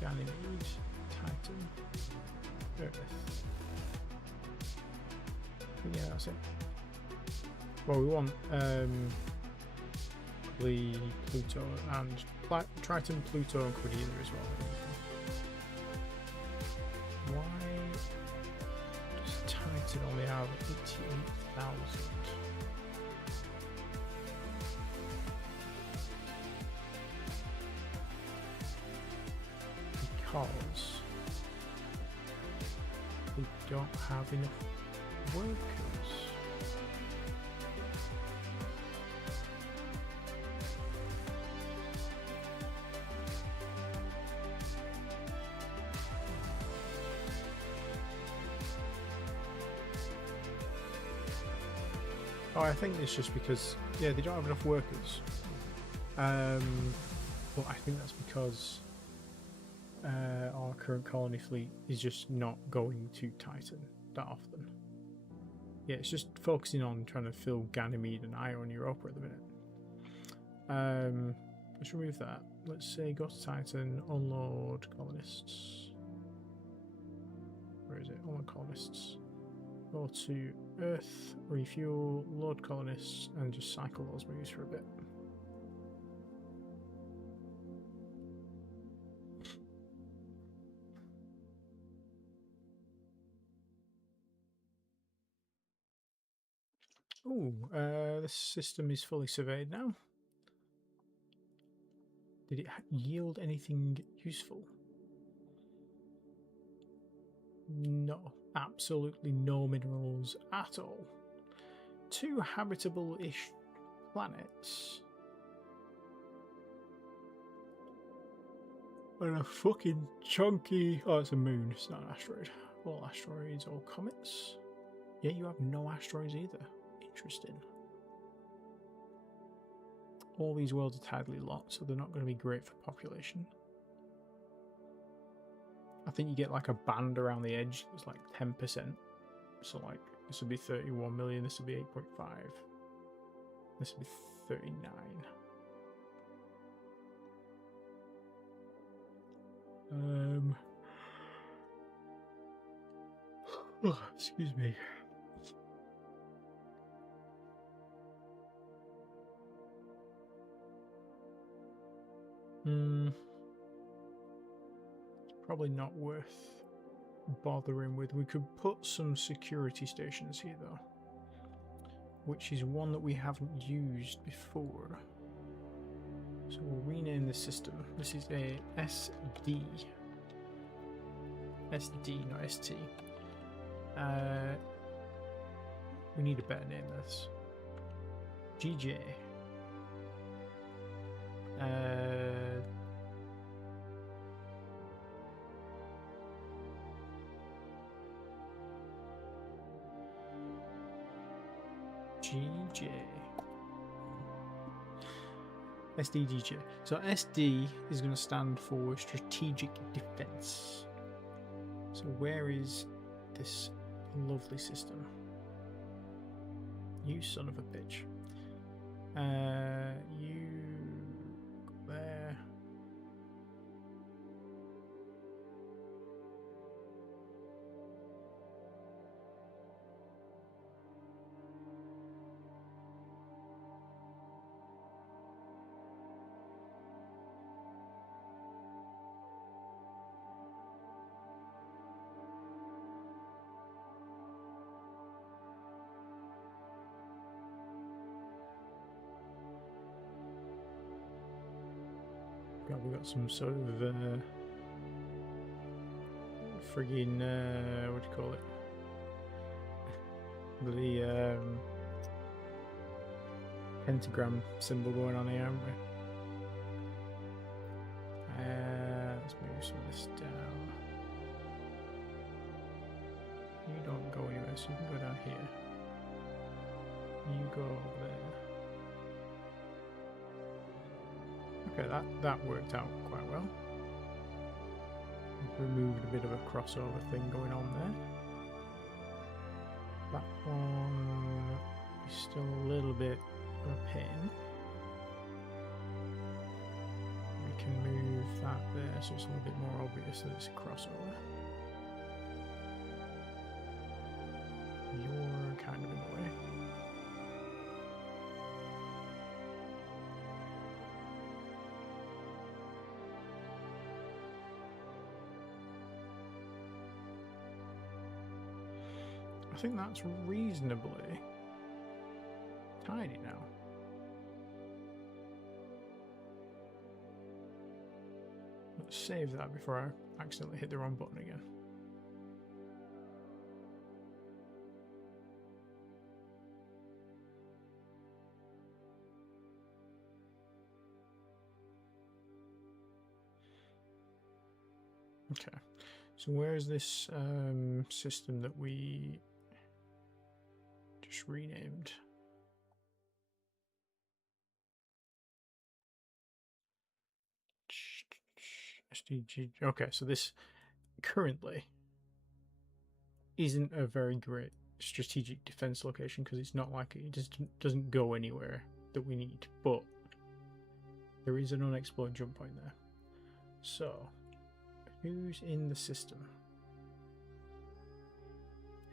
Ganymede, Titan, Earth. Yeah, that's it. Well, we want Pluto and Triton, Pluto, and Cordelia as well. Why does Titan only have 88,000? Because simply don't have enough workers. Oh, I think it's just because, yeah, they don't have enough workers. But I think that's because our current colony fleet is just not going to Titan that often. Yeah, it's just focusing on trying to fill Ganymede and Io in Europa at the minute. Let's remove that. Let's say go to Titan, unload colonists. Where is it? Unload colonists. Go to Earth, refuel, load colonists, and just cycle those moves for a bit. Oh, the system is fully surveyed now. Did it yield anything useful? No, absolutely no minerals at all. 2 habitable-ish planets. And a fucking chunky... Oh, it's a moon, it's not an asteroid. All asteroids or comets. Yeah, you have no asteroids either. Interesting. All these worlds are tidally locked, so they're not going to be great for population. I think you get like a band around the edge that's like 10%. So like this would be 31 million, this would be 8.5. This would be 39. Oh, excuse me. Probably not worth bothering with. We could put some security stations here though, which is one that we haven't used before. So we'll rename the system. This is a SD. SD, not ST. We need a better name than this. GJ. GJ. SDGJ. So SD is going to stand for Strategic Defense. So where is this lovely system? You son of a bitch. You there. God, we got some sort of friggin' what do you call it? The pentagram symbol going on here, haven't we? Let's move some of this down. You don't go anywhere, so you can go down here. You go over there. Okay, that worked out quite well. Removed a bit of a crossover thing going on there. That one is still a little bit of a pain. We can move that there so it's a little bit more obvious that it's a crossover. You're kind of in the way. I think that's reasonably tidy now. Let's save that before I accidentally hit the wrong button again. Okay, so where is this system that we just renamed? SDG. Okay, so this currently isn't a very great strategic defense location because it's not like it just doesn't go anywhere that we need, but there is an unexplored jump point there. So who's in the system?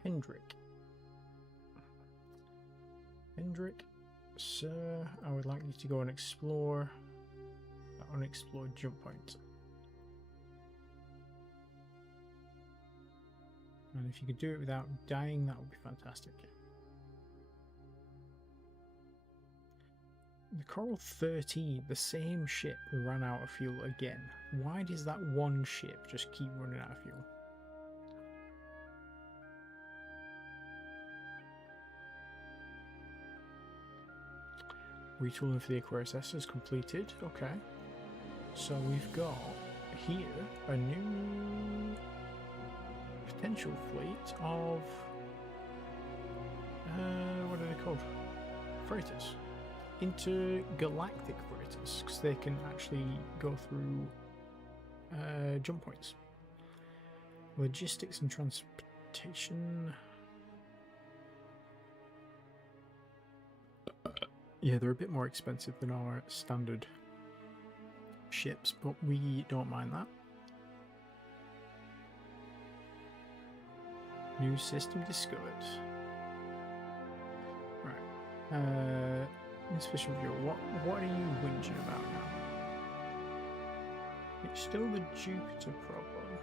Hendrik, sir, I would like you to go and explore that unexplored jump point. And if you could do it without dying, that would be fantastic. The Coral 13, the same ship, ran out of fuel again. Why does that one ship just keep running out of fuel? Retooling for the Aquarius S is completed. Okay. So we've got here a new potential fleet of what are they called? Freighters. Intergalactic freighters, because they can actually go through jump points. Logistics and transportation. Yeah, they're a bit more expensive than our standard ships, but we don't mind that. New system discovered. Right. Insufficient fuel. What are you whinging about now? It's still the Jupiter problem.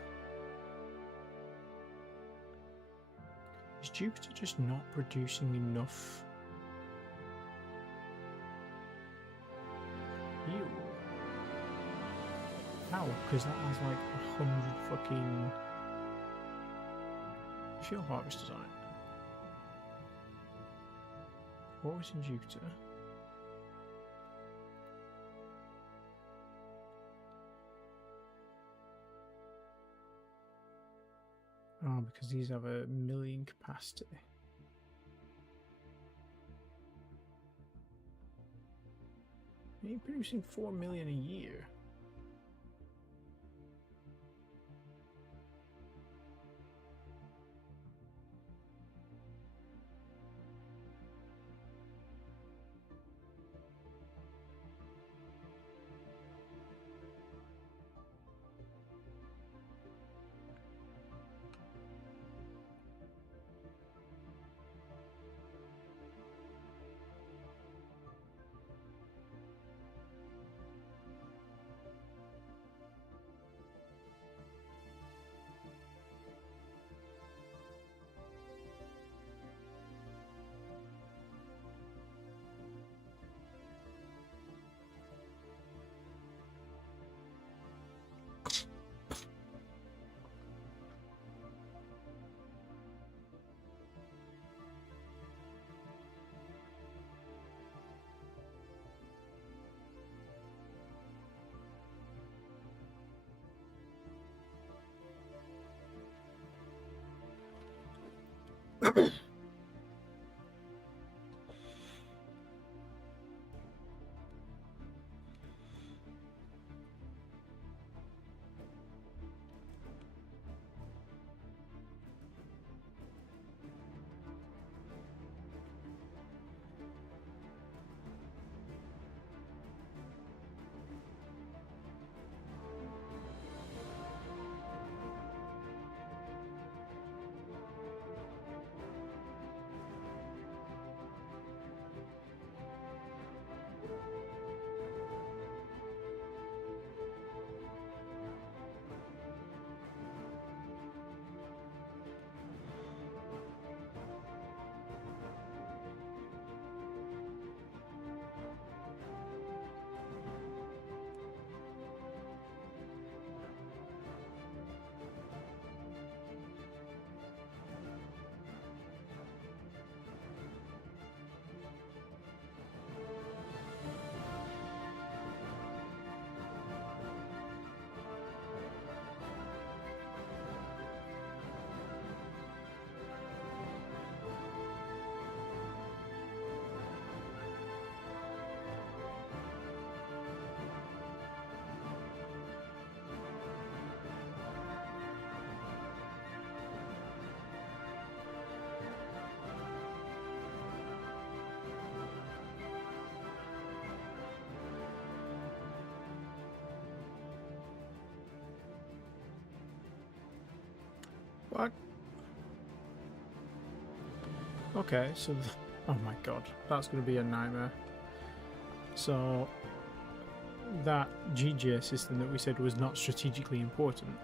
Is Jupiter just not producing enough fuel? How? Because that has like 100 fucking fuel harvesters on it. What was in Jupiter? Oh, because these have a million capacity. You're producing 4 million a year. What? Okay, so... oh my god, that's going to be a nightmare. So... that GGS system that we said was not strategically important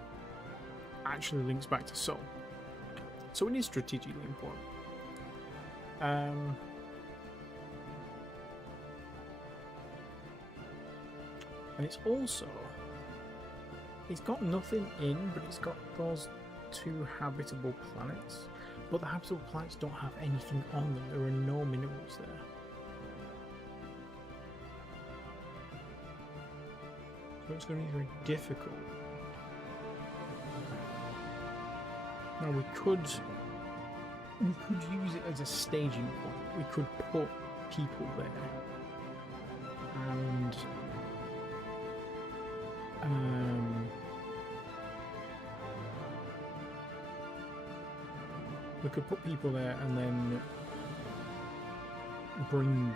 actually links back to Sol. So it is strategically important. And it's also... it's got nothing in, but it's got those 2 habitable planets. But the habitable planets don't have anything on them. There are no minerals there. So it's going to be very difficult. Now we could use it as a staging point. We could put people there. And we could put people there and then bring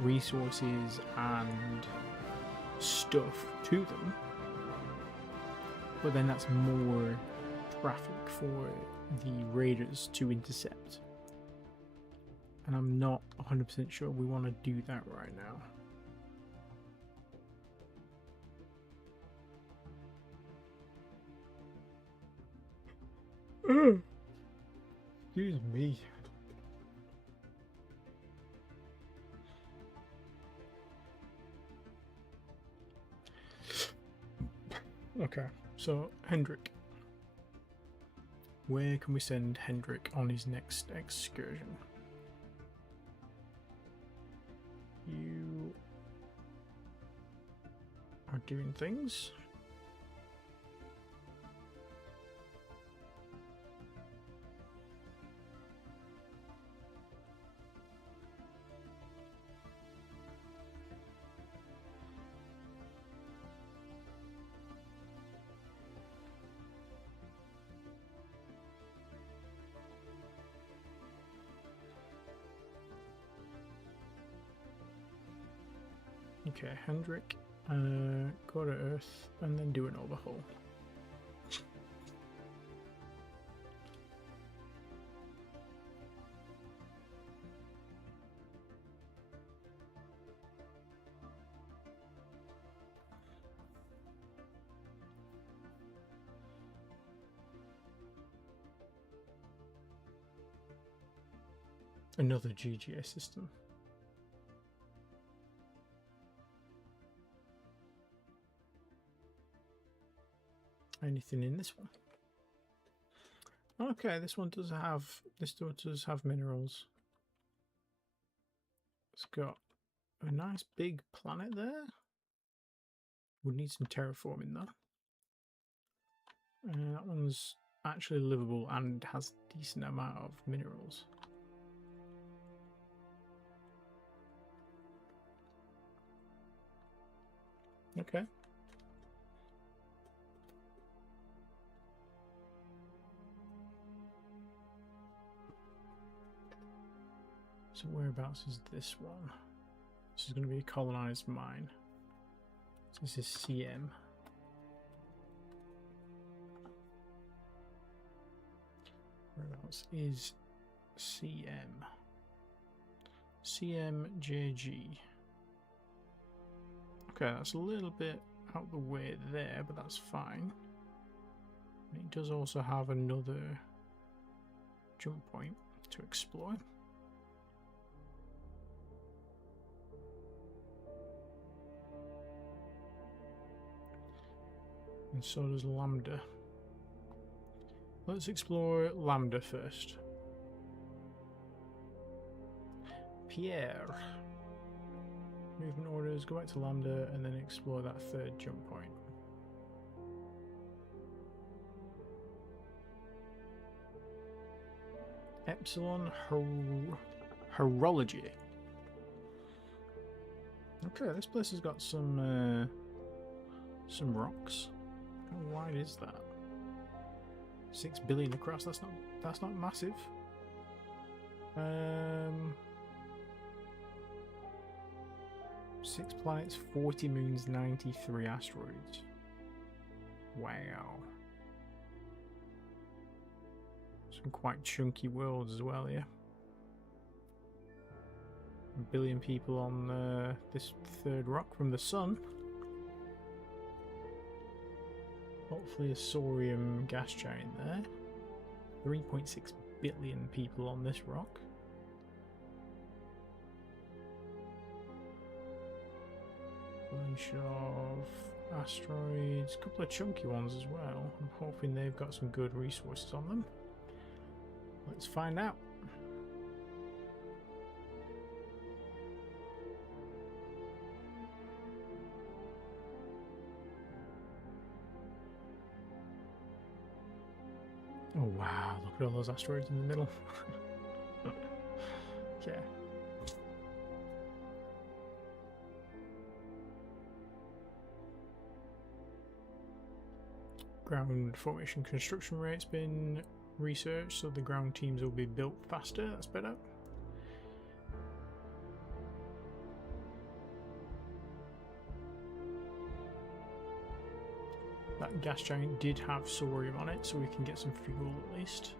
resources and stuff to them, but then that's more traffic for the raiders to intercept, and I'm not 100% sure we want to do that right now. Excuse me. Okay, so Hendrik. Where can we send Hendrik on his next excursion? You are doing things. Okay, Hendrik, go to Earth and then do an overhaul. Another GGS system. Anything in this one? Okay, this one does have minerals. It's got a nice big planet there. Would need some terraforming though. That one's actually livable and has a decent amount of minerals. Okay. So whereabouts is this one? This is going to be a colonized mine. So this is CM. Whereabouts is CM? CMJG. Okay, that's a little bit out the way there, but that's fine. It does also have another jump point to explore. And so does Lambda. Let's explore Lambda first. Pierre. Movement orders, go back to Lambda and then explore that 3rd jump point. Epsilon Horology. Okay, this place has got some rocks. How wide is that? 6 billion across. That's not massive. 6 planets, 40 moons, 93 asteroids. Wow. Some quite chunky worlds as well, yeah. 1 billion people on this third rock from the sun. Hopefully a Saurium gas giant there. 3.6 billion people on this rock. Bunch of asteroids, a couple of chunky ones as well. I'm hoping they've got some good resources on them. Let's find out. Oh wow, look at all those asteroids in the middle. Okay. Ground formation construction rate's been researched, so the ground teams will be built faster. That's better. That gas giant did have Saurium on it, so we can get some fuel at least.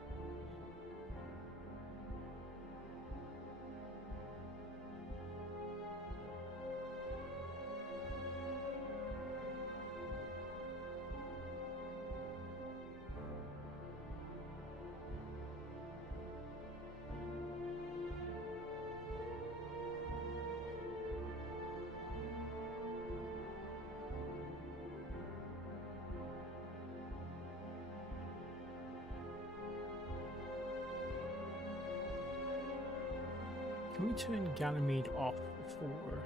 Can we turn Ganymede off for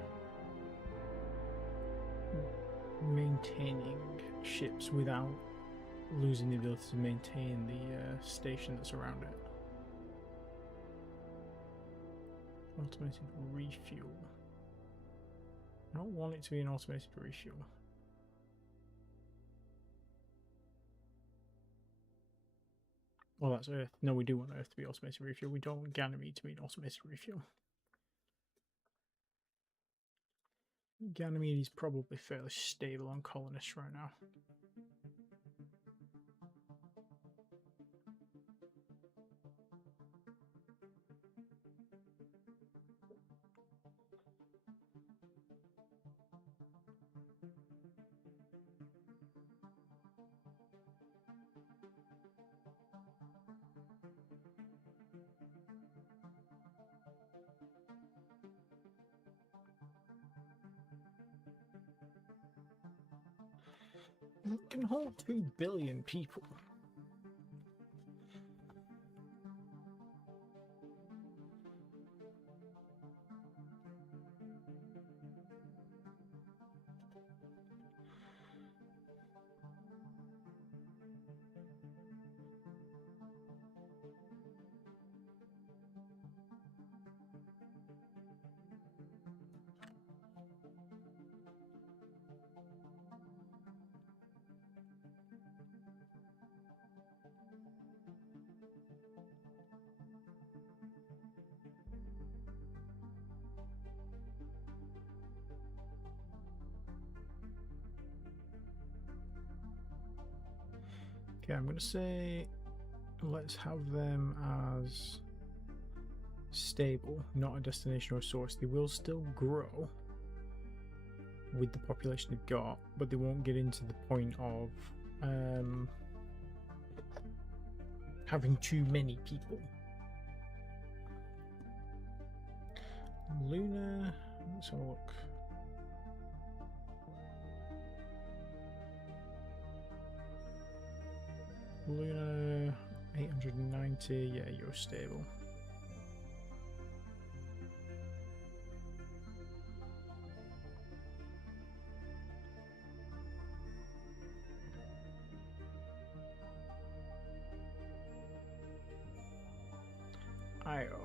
maintaining ships without losing the ability to maintain the station that's around it? Automated refuel. I don't want it to be an automated refuel. Well, that's Earth. No, we do want Earth to be automated refuel. We don't want Ganymede to be an automated refuel. Ganymede is probably fairly stable on colonists right now. It can hold 2 billion people. Okay, I'm going to say let's have them as stable, not a destination or source. They will still grow with the population they've got, but they won't get into the point of having too many people. Luna, let's have a look. Luna 890, yeah, you're stable. Io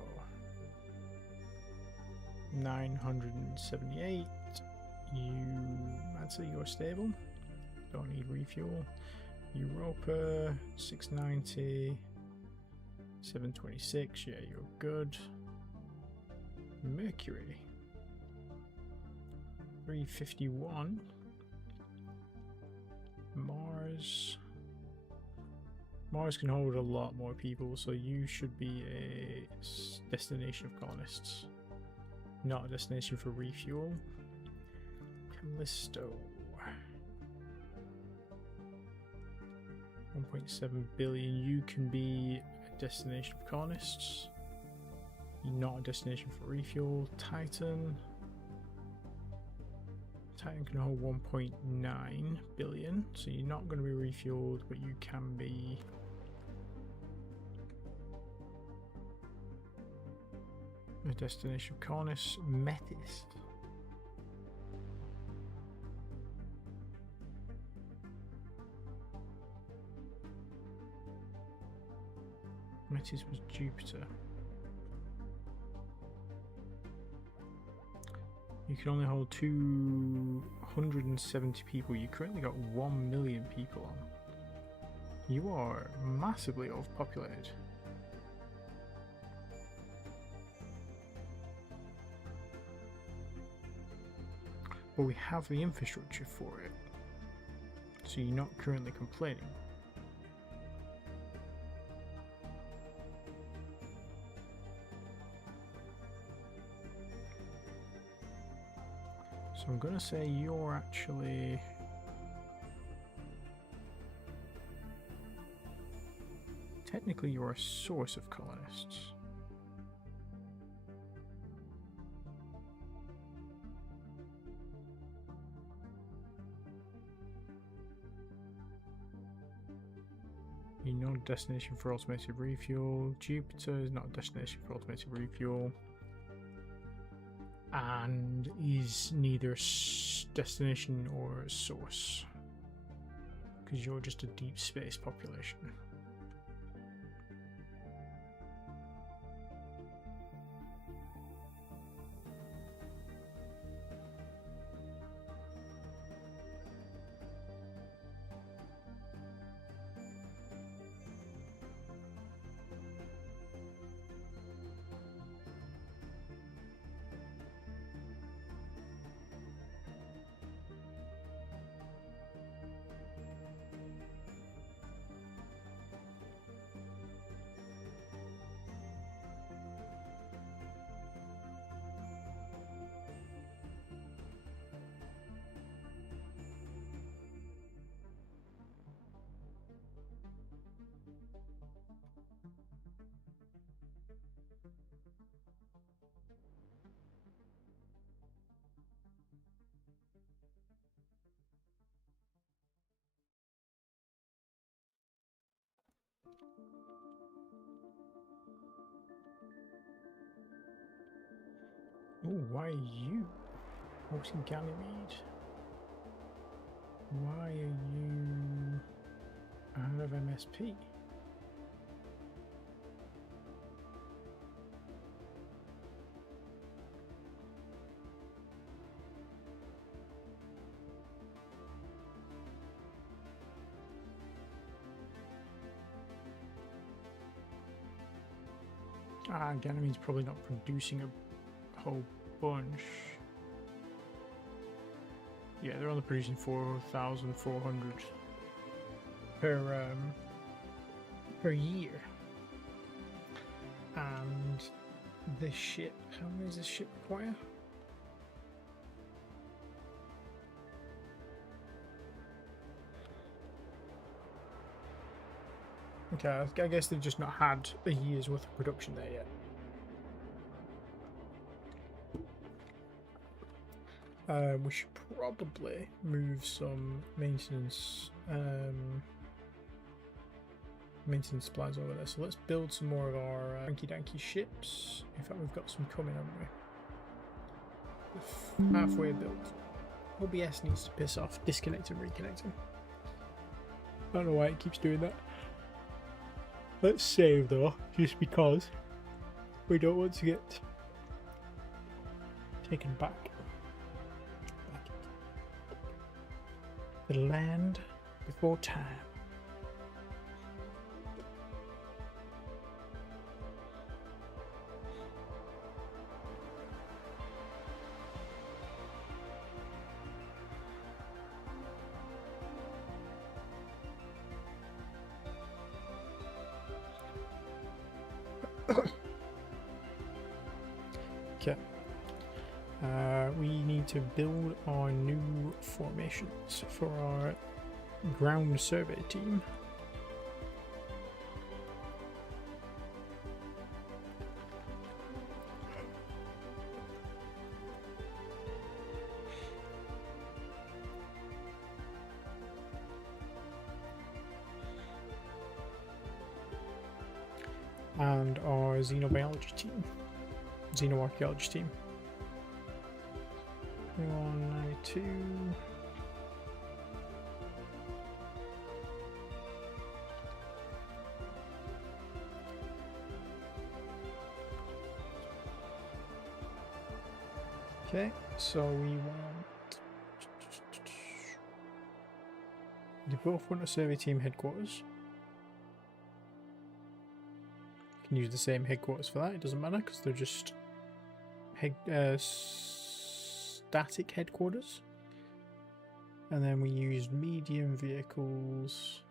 978, I'd say you're stable, don't need refuel. Europa 690, 726, yeah, you're good. Mercury 351, Mars Mars can hold a lot more people, so you should be a destination of colonists, not a destination for refuel. Callisto. 1.7 billion. You can be a destination of colonists, not a destination for refuel. Titan. Titan can hold 1.9 billion, so you're not going to be refueled, but you can be a destination of colonists. Metis. Metis was Jupiter. You can only hold 270 people. You currently got 1 million people on. You are massively overpopulated. But we have the infrastructure for it, so you're not currently complaining. So I'm going to say you're actually... Technically you're a source of colonists. You're not a destination for automated refuel. Jupiter is not a destination for automated refuel. And is neither a destination or a source, because you're just a deep space population. Oh, why are you? What's in Ganymede? Why are you out of MSP? Ganymede's probably not producing a whole bunch. Yeah, they're only producing 4,400 per year. And this ship, how many does this ship require? Okay, I guess they've just not had a year's worth of production there yet. We should probably move some maintenance supplies over there. So let's build some more of our hanky-danky ships. In fact, we've got some coming, haven't we? Halfway built. OBS needs to piss off, disconnect and reconnect him. I don't know why it keeps doing that. Let's save though, just because we don't want to get taken back. The land before time. Okay. We need to build our new formations for our ground survey team. And our xenobiology team, xenoarchaeology team. 192. Okay, so we want. They both want a survey team headquarters. Can use the same headquarters for that, it doesn't matter because they're just static headquarters. And then we used medium vehicles.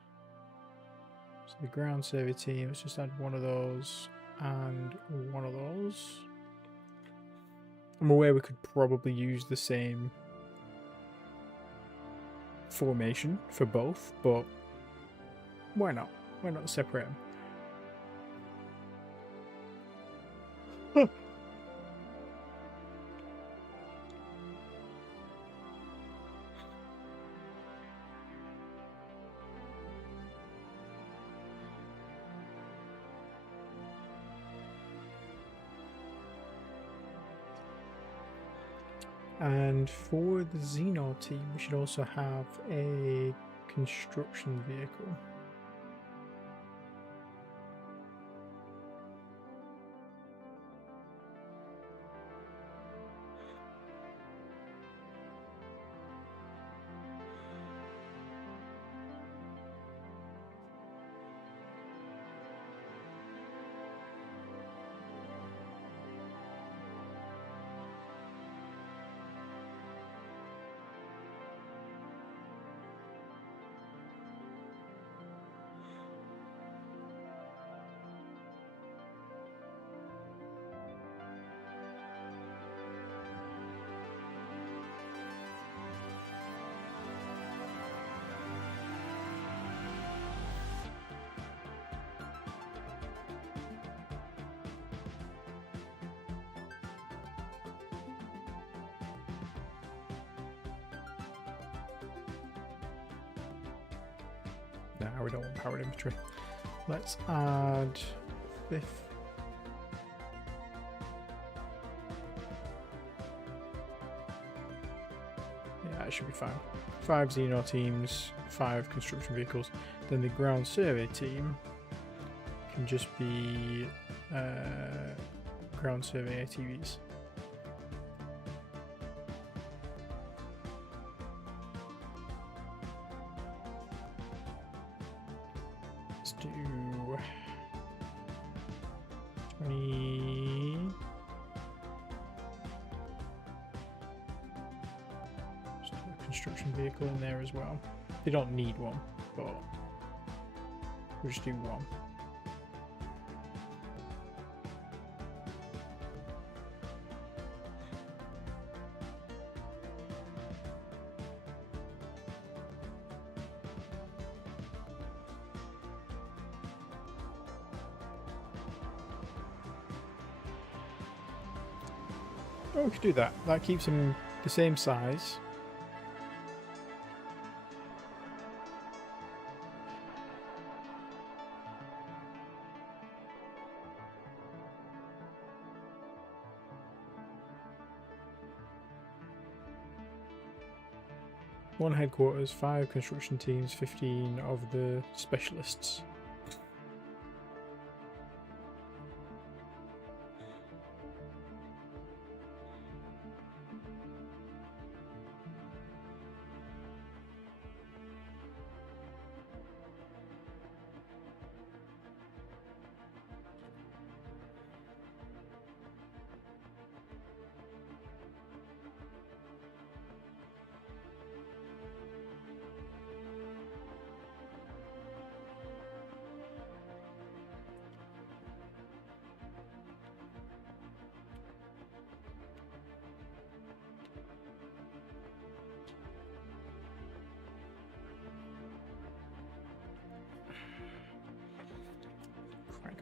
So the ground survey team, let's just add one of those and one of those. I'm aware we could probably use the same formation for both, but why not? Why not separate them? And for the Xenon team, we should also have a construction vehicle. No, we don't want powered infantry. Let's add 5th. Yeah, it should be fine. 5 Xenon teams, 5 construction vehicles. Then the ground survey team can just be ground survey ATVs. Let's do 20. Just do a construction vehicle in there as well. They don't need one, but we'll just do one. Oh, we could do that. That keeps them the same size. One headquarters, 5 construction teams, 15 of the specialists.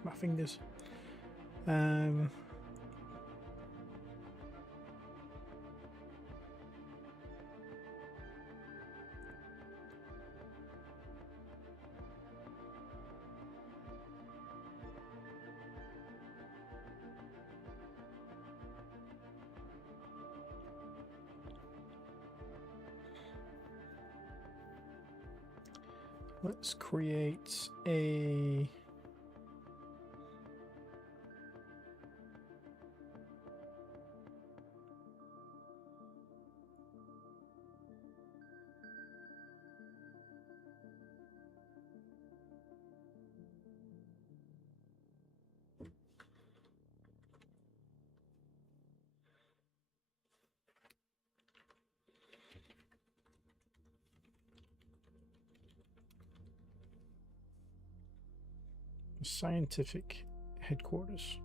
Click my fingers. Let's create a scientific headquarters.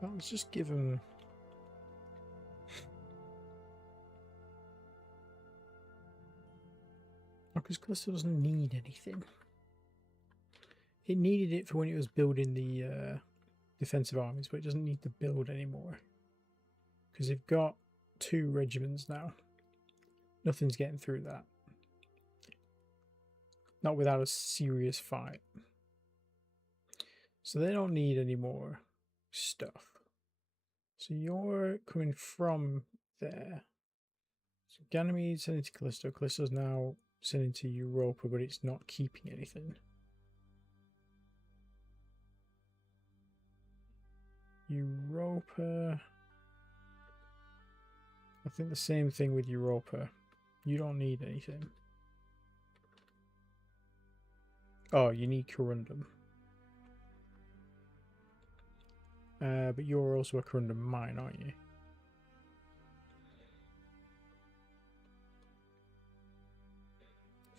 Well, let's just give them. Because Cluster doesn't need anything. It needed it for when it was building the defensive armies, but it doesn't need to build anymore. Because they've got 2 regiments now. Nothing's getting through that. Not without a serious fight. So they don't need any more stuff. So you're coming from there. So Ganymede sending to Callisto. Callisto's now sending to Europa, but it's not keeping anything. Europa. I think the same thing with Europa. You don't need anything. Oh, you need Corundum. But you're also a Corundum mine, aren't you?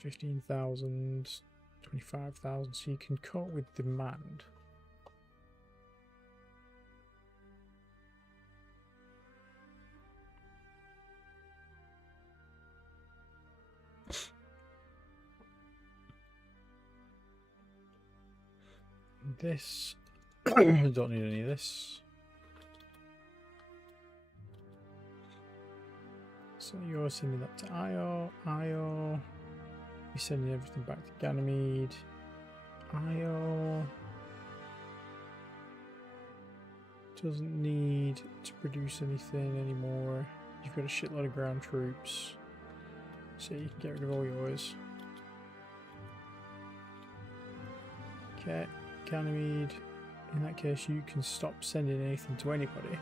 $15,000, 25,000. So you can cope with demand. This. Don't need any of this. So you're sending that to Io. Io. You're sending everything back to Ganymede. Io. Doesn't need to produce anything anymore. You've got a shitload of ground troops. So you can get rid of all yours. Okay, Ganymede. In that case, you can stop sending anything to anybody.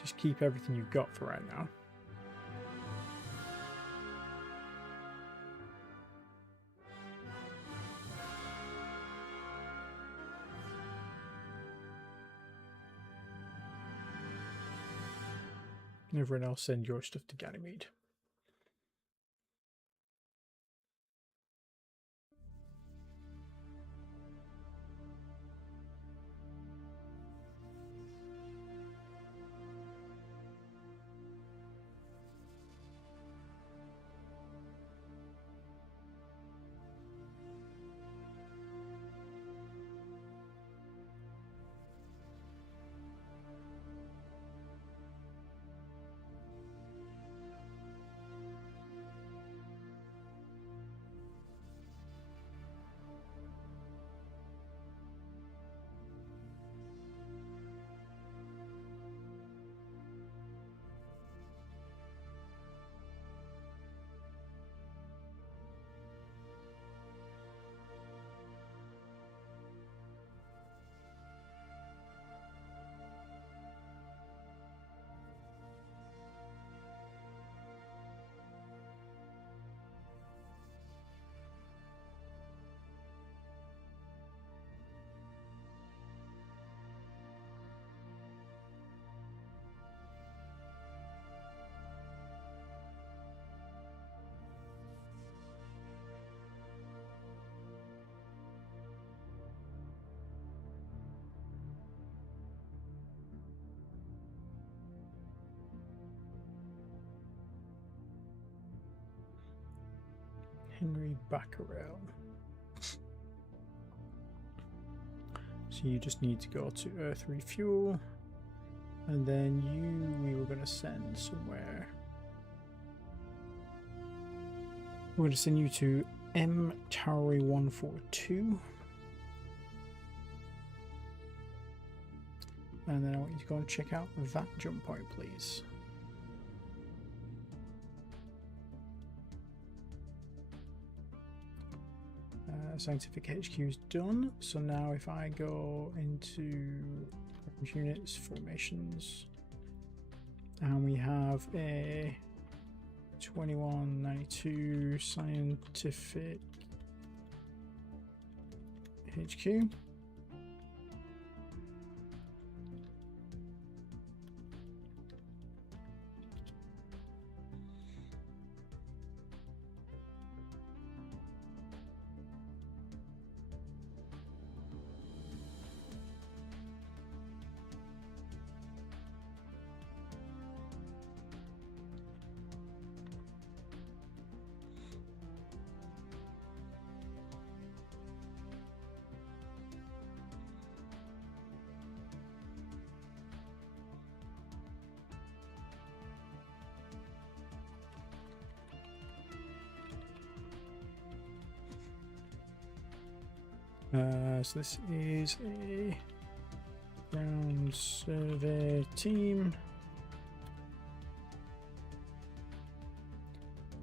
Just keep everything you've got for right now. And everyone else send your stuff to Ganymede. Henry Becquerel. So you just need to go to Earth Refuel, and then we were going to send somewhere. We're going to send you to M Towery 142. And then I want you to go and check out that jump point, please. Scientific HQ is done. So now if I go into units, formations, and we have a 2192 scientific HQ. So this is a ground survey team.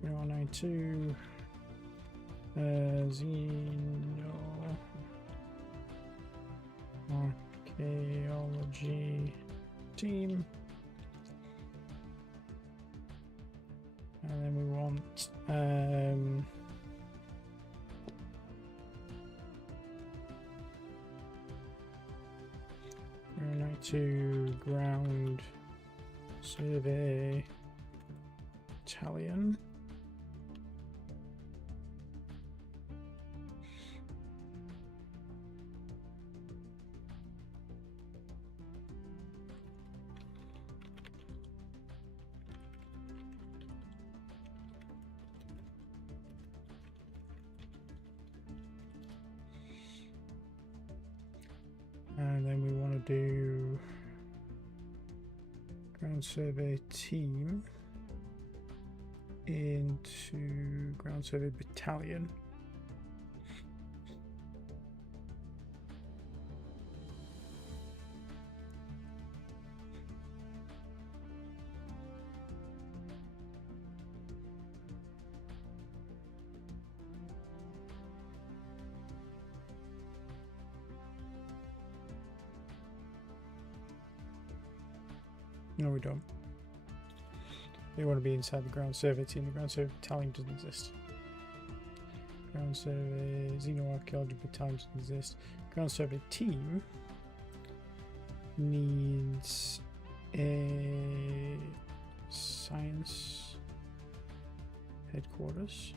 2192 Xeno Archaeology team. And then we want 92 ground survey battalion. And then we want to do ground survey team into ground survey battalion. No, we don't. They want to be inside the ground survey team. The ground survey battalion doesn't exist. Ground survey, xenoarchaeology battalion doesn't exist. Ground survey team needs a science headquarters.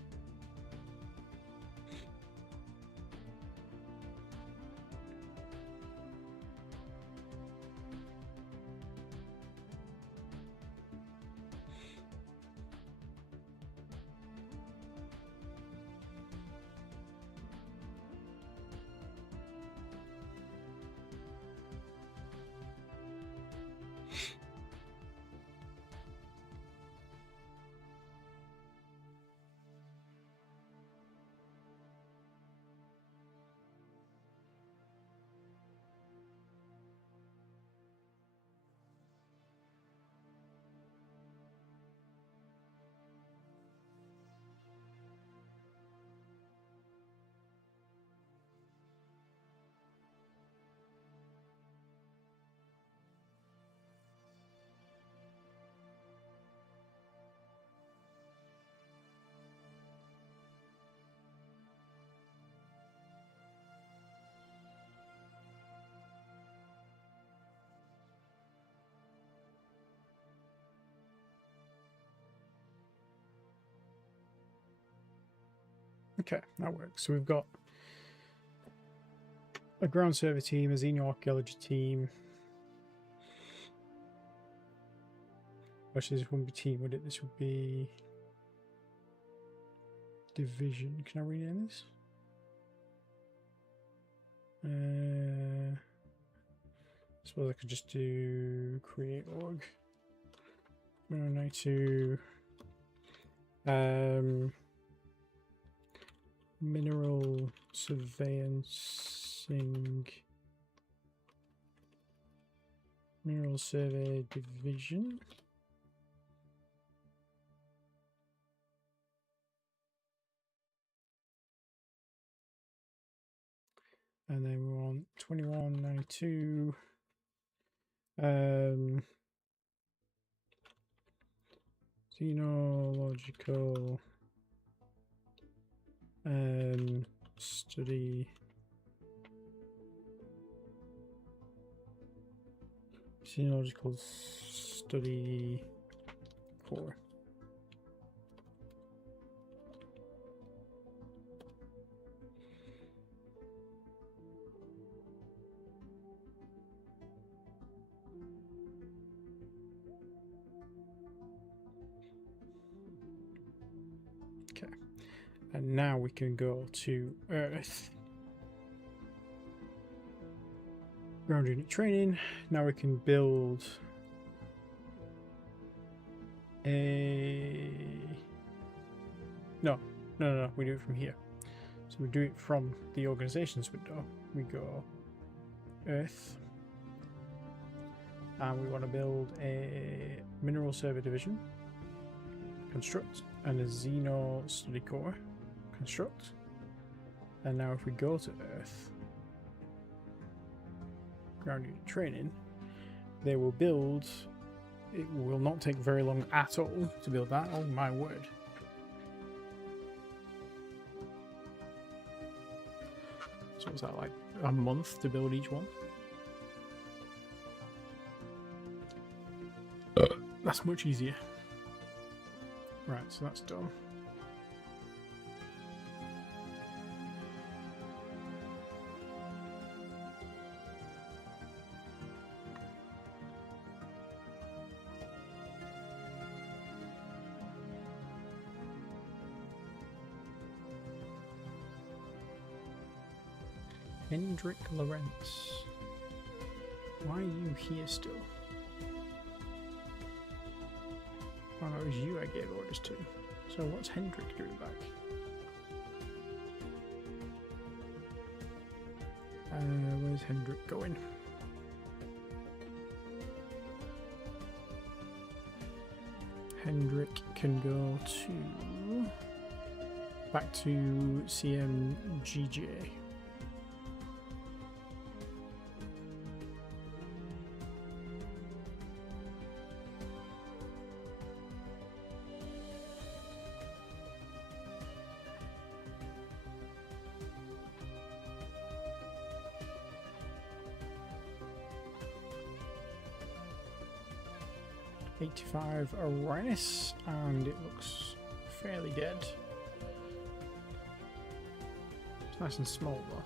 Okay, that works. So we've got a ground survey team, a xenoarchaeology team. Actually, this wouldn't be team, would it? This would be division. Can I rename this? I suppose I could just do create org. I'm going to need to mineral surveying, mineral survey division. And then we want 2192. Xenological study xenological study core. Okay, and now we can go to Earth. Ground unit training. Now we can build a... No, we do it from here. So we do it from the organizations window. We go Earth. And we want to build a mineral survey division. Construct. And a Xeno study core. Construct. And now if we go to Earth, ground unit training, they will build. It will not take very long at all to build that. Oh my word. So is that like a month to build each one? That's much easier. Right, so that's done. Hendrik Lawrence. Why are you here still? Oh, no, it was you I gave orders to. So what's Hendrik doing back? Where's Hendrik going? Hendrik can go to... back to CMGJ. 85 awareness, and it looks fairly dead. It's nice and small though.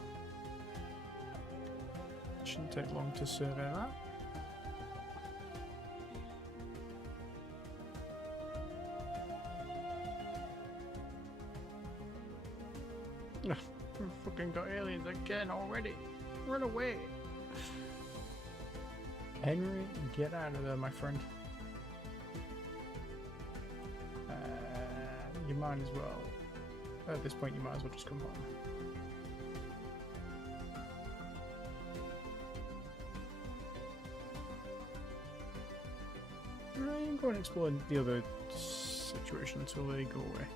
Shouldn't take long to survey that. Ugh, we fucking got aliens again already. Run away. Henry, get out of there, my friend. You might as well. At this point, you might as well just come home. I'm going to explore the other situation until they go away.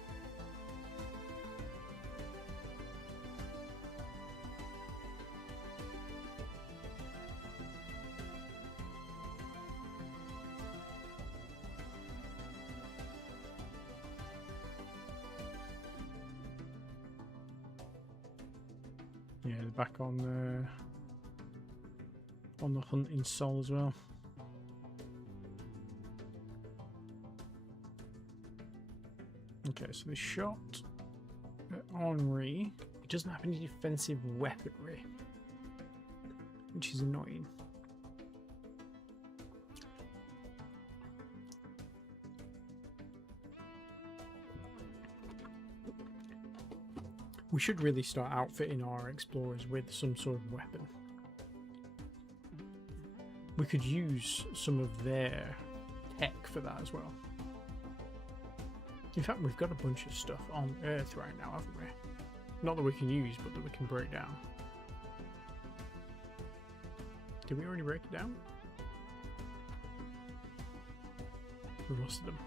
Yeah, they're back on the hunting soul as well. Okay, so they shot at Henri. He doesn't have any defensive weaponry, which is annoying. We should really start outfitting our explorers with some sort of weapon. We could use some of their tech for that as well. In fact, we've got a bunch of stuff on Earth right now, haven't we? Not that we can use, but that we can break down. Did we already break it down? We rusted them.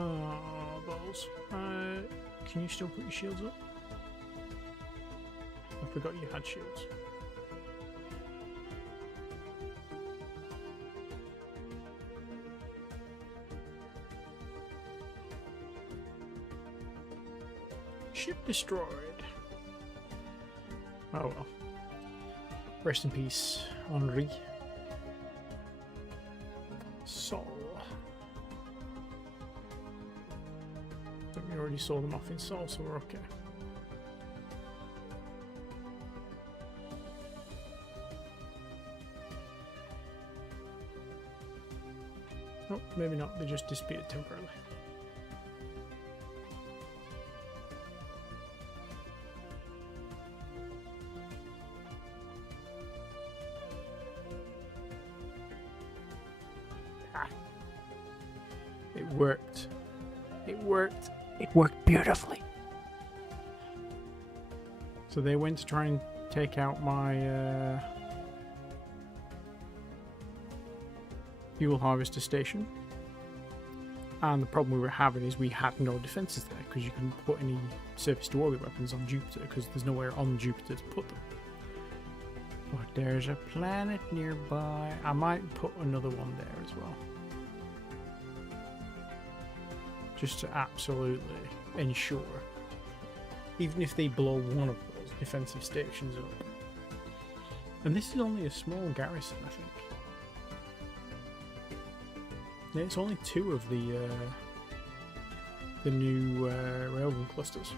Oh, balls. Can you still put your shields up? I forgot you had shields. Ship destroyed. Oh well. Rest in peace, Henri. Sol. We already saw them off in Sol, so we're okay. Oh, maybe not. They just disappeared temporarily. Ah. It worked. It worked. It worked beautifully. So they went to try and take out my fuel harvester station. And the problem we were having is we had no defenses there because you couldn't put any surface to orbit weapons on Jupiter because there's nowhere on Jupiter to put them. But there's a planet nearby. I might put another one there as well. Just to absolutely ensure, even if they blow one of those defensive stations up. And this is only a small garrison, I think. Yeah, it's only 2 of the new railgun clusters.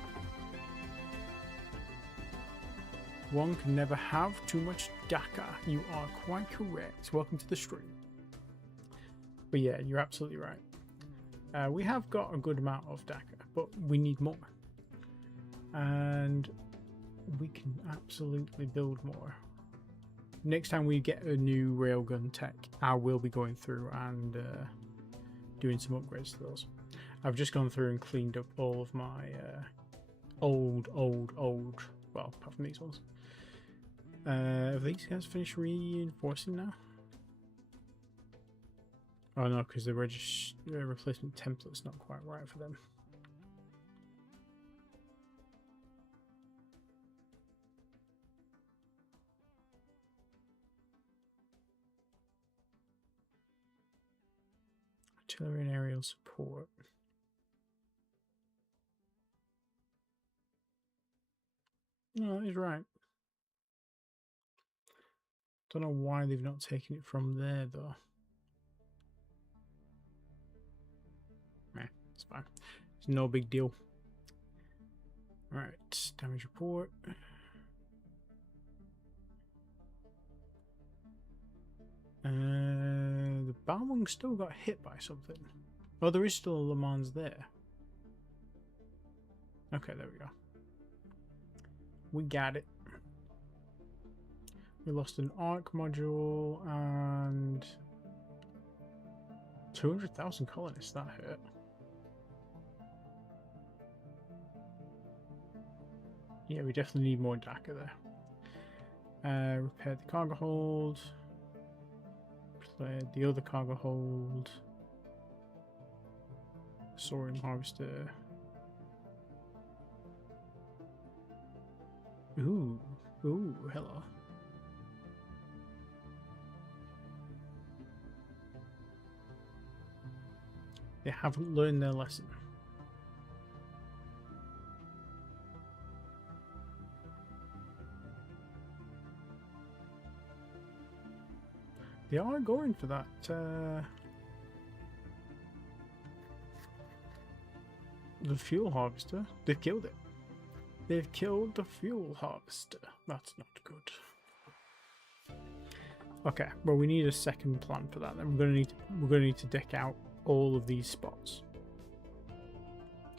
One can never have too much DACA. You are quite correct. Welcome to the stream. But yeah, you're absolutely right. We have got a good amount of DACA, but we need more. And we can absolutely build more. Next time we get a new railgun tech, I will be going through and doing some upgrades to those. I've just gone through and cleaned up all of my old, well, apart from these ones. Have these guys finished reinforcing now? Oh no, because the replacement template's not quite right for them. Artillery and aerial support. No, he's right. Don't know why they've not taken it from there though. Meh, it's fine. It's no big deal. Alright, damage report. The Balmung still got hit by something. Oh, there is still a Le Mans there. Okay, there we go. We got it. We lost an arc module and 200,000 colonists. That hurt. Yeah, we definitely need more DACA there. Repair the cargo hold. Repair the other cargo hold. Sorium harvester. Ooh, hello. They haven't learned their lesson. They are going for that. The fuel harvester. They've killed it. They've killed the fuel harvester. That's not good. Okay, well we need a second plan for that. Then we're gonna need to deck out all of these spots,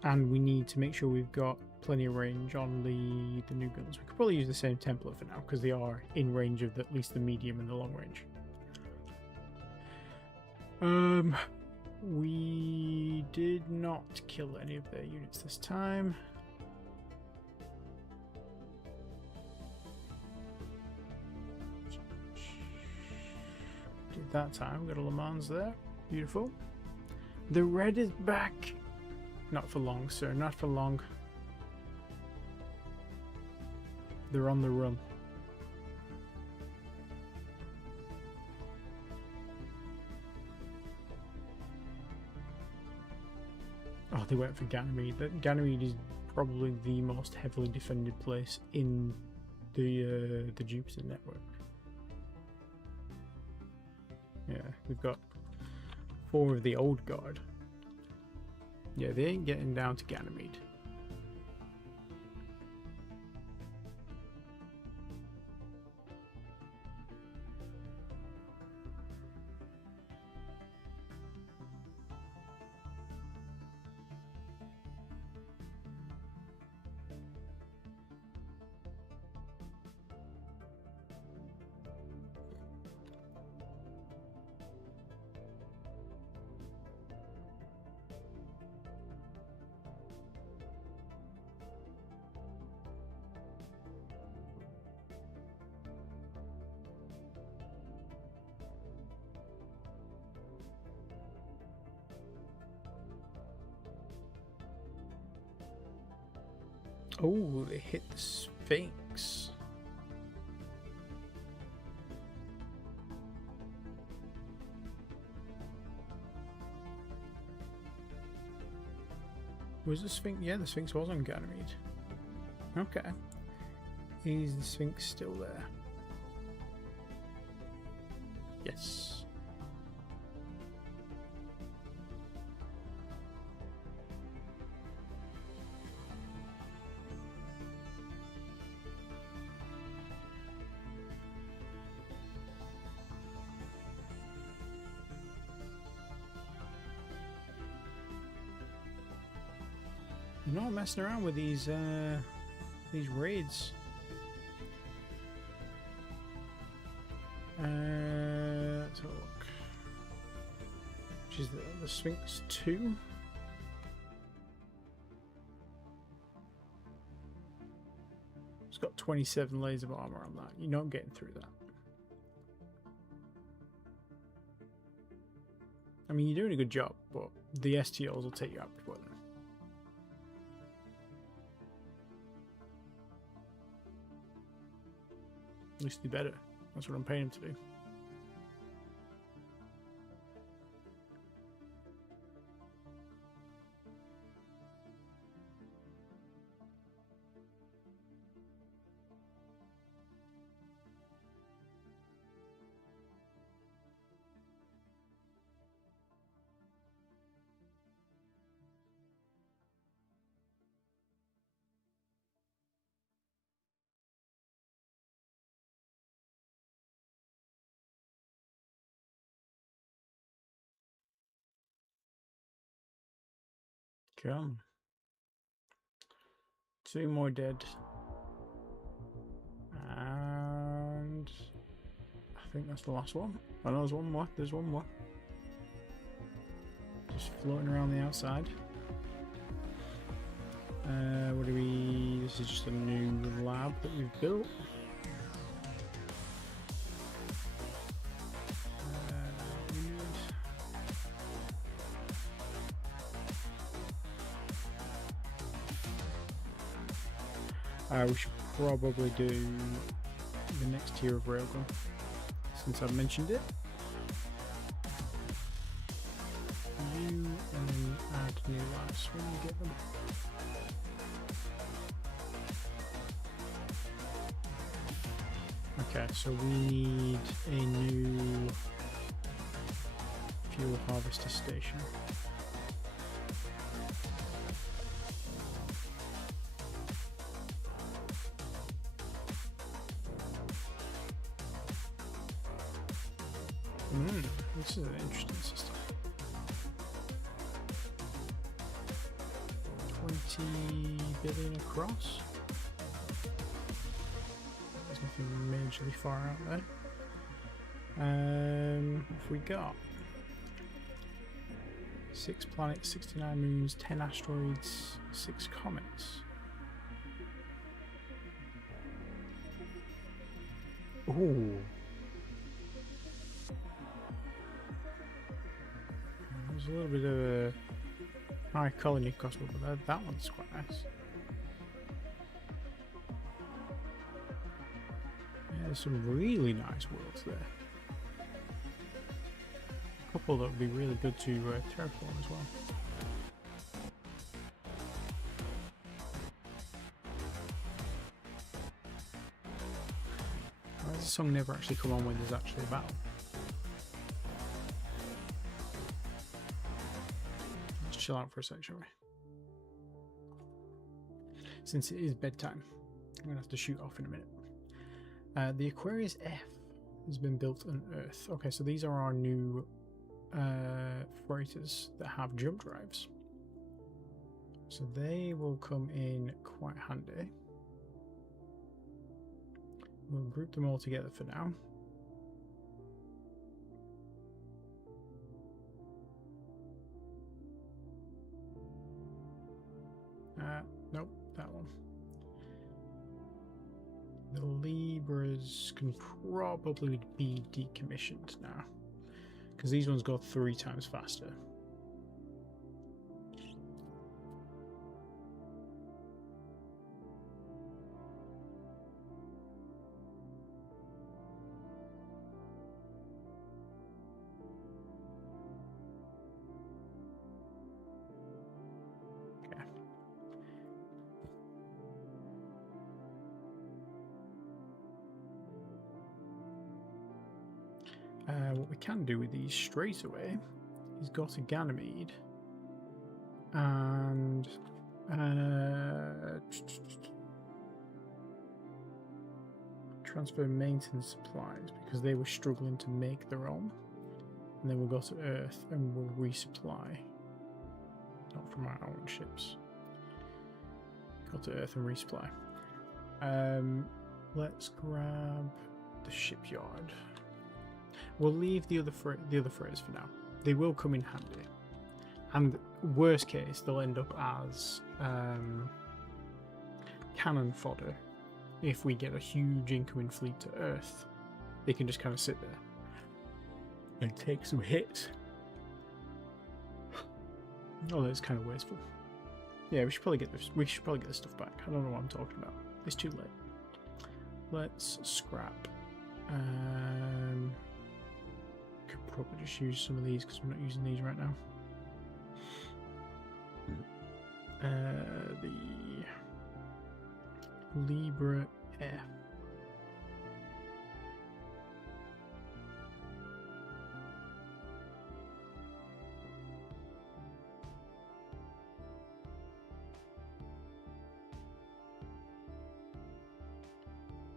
and we need to make sure we've got plenty of range on the new guns. We could probably use the same template for now because they are in range of at least the medium and the long range. We did not kill any of their units this time. Did that time. Got a Le Mans there. Beautiful. The red is back. Not for long, sir. Not for long. They're on the run. Oh, they went for Ganymede. Ganymede is probably the most heavily defended place in the Jupiter network. Yeah, we've got 4 of the old guard. Yeah, they ain't getting down to Ganymede. Oh, they hit the Sphinx. Was the Sphinx? Yeah, the Sphinx was on Ganymede. Okay. Is the Sphinx still there? Yes. You're not messing around with these raids. Let's have a look. Which is the Sphinx 2? It's got 27 layers of armor on that. You're not getting through that. I mean, you're doing a good job, but the STLs will take you out before then. At least do better. That's what I'm paying him to do. Come. 2 more dead. And I think that's the last one. Oh no, there's one more. There's one more. Just floating around the outside. What do we... This is just a new lab that we've built. We should probably do the next tier of railgun, since I've mentioned it. You, and then add new lives when you get them. Okay, so we need a new fuel harvester station. This is an interesting system. 20 billion across. There's nothing majorly far out there. If we got 6 planets, 69 moons, 10 asteroids, 6 comets. Ooh. There's a little bit of a high colony cost, but that one's quite nice. Yeah, there's some really nice worlds there. A couple that would be really good to terraform as well. Why does the song never actually come on when there's actually a battle? Chill out for a sec, shall we? Since it is bedtime, I'm gonna have to shoot off in a minute. The Aquarius F has been built on Earth. Okay, so these are our new freighters that have jump drives. So they will come in quite handy. We'll group them all together for now. Nope, that one. The Libras can probably be decommissioned now, because these ones go 3 times faster. What we can do with these straight away is go to Ganymede and transfer maintenance supplies, because they were struggling to make their own, and then we'll go to Earth and we'll resupply, not from our own ships. Go to Earth and resupply. Let's grab the shipyard. We'll leave the other freighters for now. They will come in handy, and worst case, they'll end up as cannon fodder. If we get a huge incoming fleet to Earth, they can just kind of sit there and take some hits. Oh, that's kind of wasteful. Yeah, we should probably get this. We should probably get this stuff back. I don't know what I'm talking about. It's too late. Let's scrap. Could probably just use some of these because I'm not using these right now. The Libra F.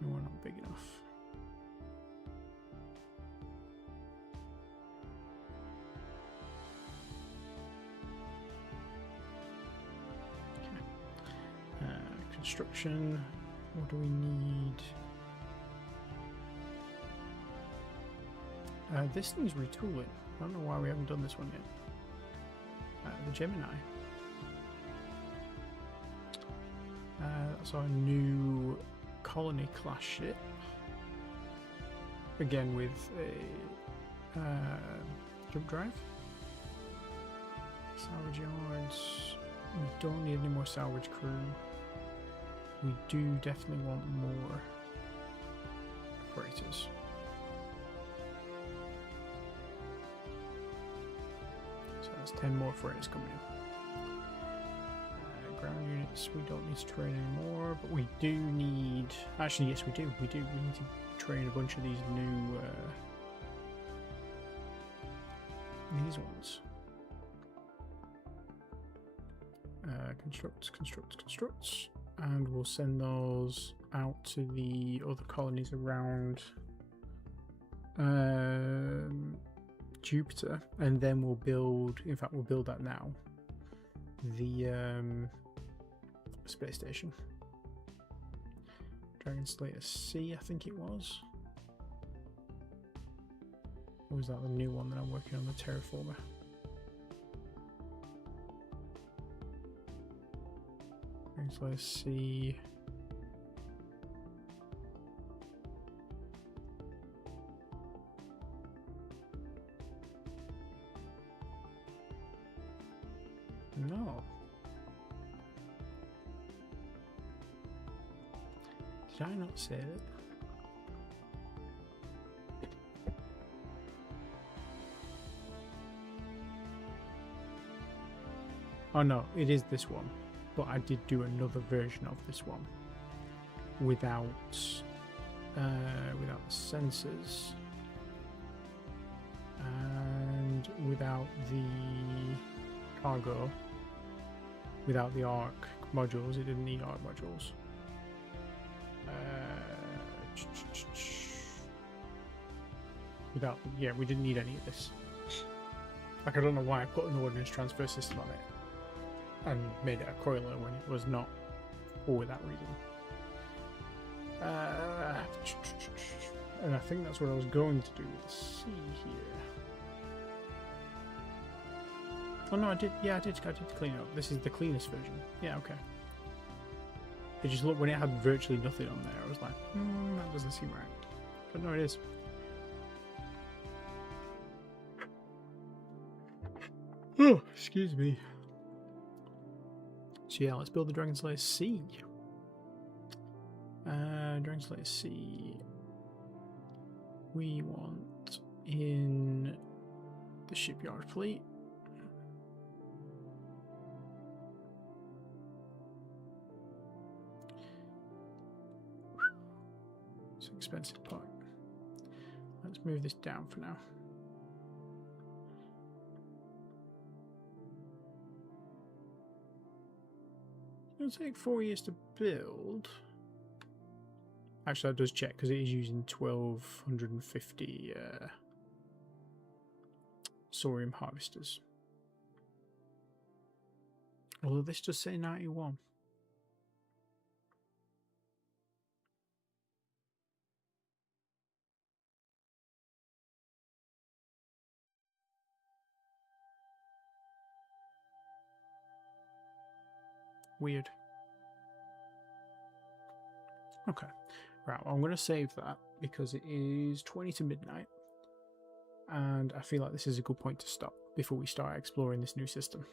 No, we're not big enough. construction. What do we need? This needs retooling. I don't know why we haven't done this one yet. The Gemini. That's our new colony class ship. Again with a jump drive. Salvage yards. We don't need any more salvage crew. We do definitely want more freighters. So that's 10 more freighters coming in. Ground units, we don't need to train anymore, but we do need... Actually, yes, we do. We need to train a bunch of these new... these ones. Constructs. And we'll send those out to the other colonies around Jupiter, and then we'll build, in fact we'll build that now, the space station. Dragon Slayer C, I think it was. Or was that the new one that I'm working on, the Terraformer? So let's see. No. Did I not save it? Oh no, it is this one. But I did do another version of this one without the sensors and without the cargo, without the ARC modules. It didn't need ARC modules. Without, yeah, we didn't need any of this. Like, I don't know why I put an ordnance transfer system on it and made it a coiler when it was not for that reason. And I think that's what I was going to do with the C here. Oh no, I did clean it up. This is the cleanest version. Yeah, okay. It just looked, when it had virtually nothing on there, I was like, that doesn't seem right. But no, it is. Oh, excuse me. So yeah, let's build the Dragon Slayer C. Dragon Slayer C. We want in the shipyard fleet. It's an expensive part. Let's move this down for now. It'll take 4 years to build. Actually, that does check because it is using 1250 Saurium harvesters. Although this does say 91. Weird. Okay. Right, well, I'm going to save that because it is 20 to midnight. And I feel like this is a good point to stop before we start exploring this new system.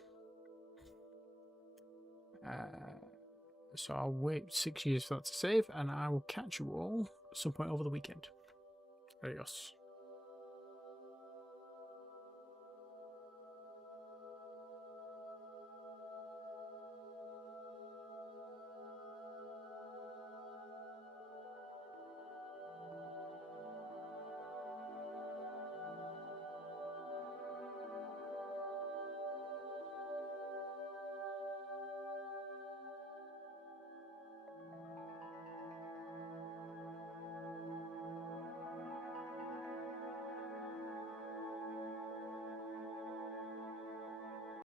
So I'll wait 6 years for that to save, and I will catch you all at some point over the weekend. Adios.